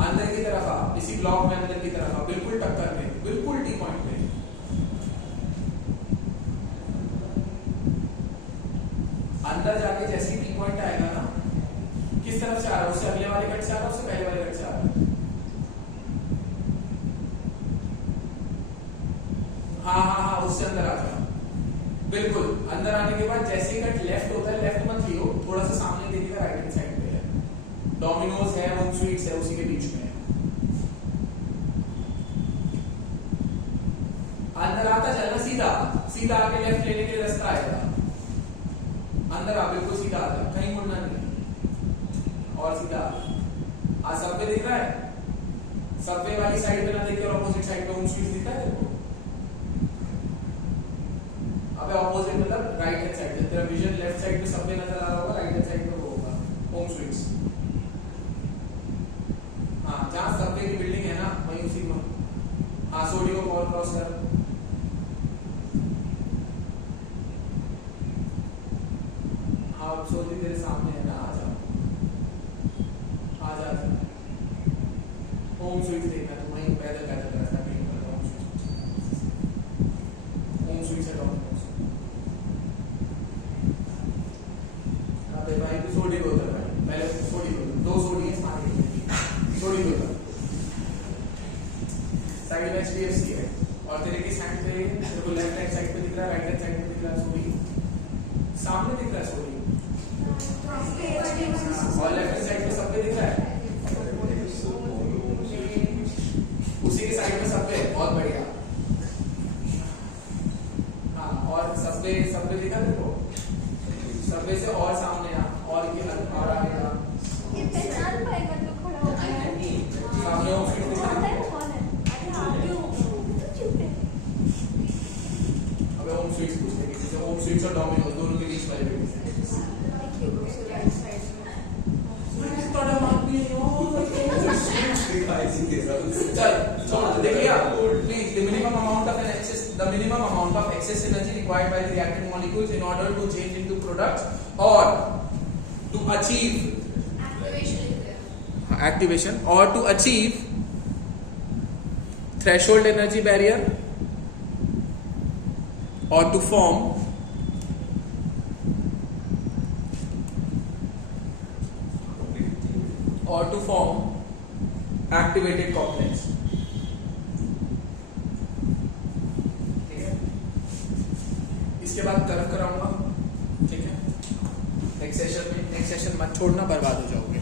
अंदर की तरफ आ, इसी ब्लॉक में अंदर की तरफ आ, बिल्कुल टक्कर पे, बिल्कुल टी पॉइंट पे। अंदर जाके जैसे ही टी पॉइंट आएगा ना, किस तरफ से आ रहा है, उससे अगले वाले कट से आ रहा है, उससे पहले वाले कट से आ रहा है। हाँ उससे अंदर आ जाओ, बिल्कुल अंदर आने के बाद जैसे ही कट लेफ्ट होता है, लेफ्ट मत लियो, थोड़ा सा सामने देखिएगा, राइट हैंड साइड पे है डोमिनोज है, होम स्वीट्स है, उसी के बीच में है। अंदर आता चलना, सीधा सीधा आके लेफ्ट लेने के लिए रास्ता आएगा, अंदर आ, बिल्कुल सीधा आ जा, कहीं मुड़ना नहीं, और सीधा आ। सबवे दिख रहा है, सबवे वाली साइड पे ना देखिए, और अपोजिट साइड पे होम स्वीट्स दिखता है देखो। अबे ऑपोजिट मतलब राइट हैंड साइड पे, तेरा विजन लेफ्ट साइड पे सबवे नजर आ रहा होगा, राइट हैंड साइड पे वो होगा होम स्वीट्स। हाँ जहाँ सबवे की बिल्डिंग है ना, वहीं उसी में। हाँ सोडी को कॉल क्रॉस कर, हाँ सोडी तेरे सामने है ना, आ जा आ जा, होम स्वीट्स देखना, तो वहीं पैदल पैदल रास्ता कहीं पर होम स्वीट्स है डॉमिनोज। अबे भाई तू सोडी को उतर भाई, पहले सोडी को, 2 सोडी है मार्केट में, सोडी को उतर। साइड में HDFC है, और तेरे की साइड पे तेरे को लेफ्ट हैंड साइड पे दिख रहा है, राइट हैंड साइड पे दिख रहा है सोडी, सामने दिख रहा है सोडी, और लेफ्ट हैंड साइड पे सबवे दिख रहा है, उसी के साइड में सबवे, बहुत बढ़िया। हाँ और सबवे दिखा देखो, सबवे से और सामने आ, और ये और आगे आ, ये पहचान पाएगा जो खड़ा होगा सामने होम स्वीट्स दिख रहा है। कौन है? अरे हाँ क्यों तो चुप है। अबे होम स्वीट्स पूछते हैं किसी से, होम स्वीट्स और डोमिनोज दोनों के बीच वाले पे। देखिए उसे राइट साइड में थोड़ा मार्क भी चल छोड़ देखिए आप, please the minimum amount of excess energy required by the reactant molecules in order to change into products और टू अचीव एक्टिवेशन और to achieve threshold energy barrier और टू फॉर्म activated complex। ठीक है, इसके बाद कर्व कराऊंगा, ठीक है नेक्स्ट सेशन में। नेक्स्ट सेशन मत छोड़ना, बर्बाद हो जाओगे।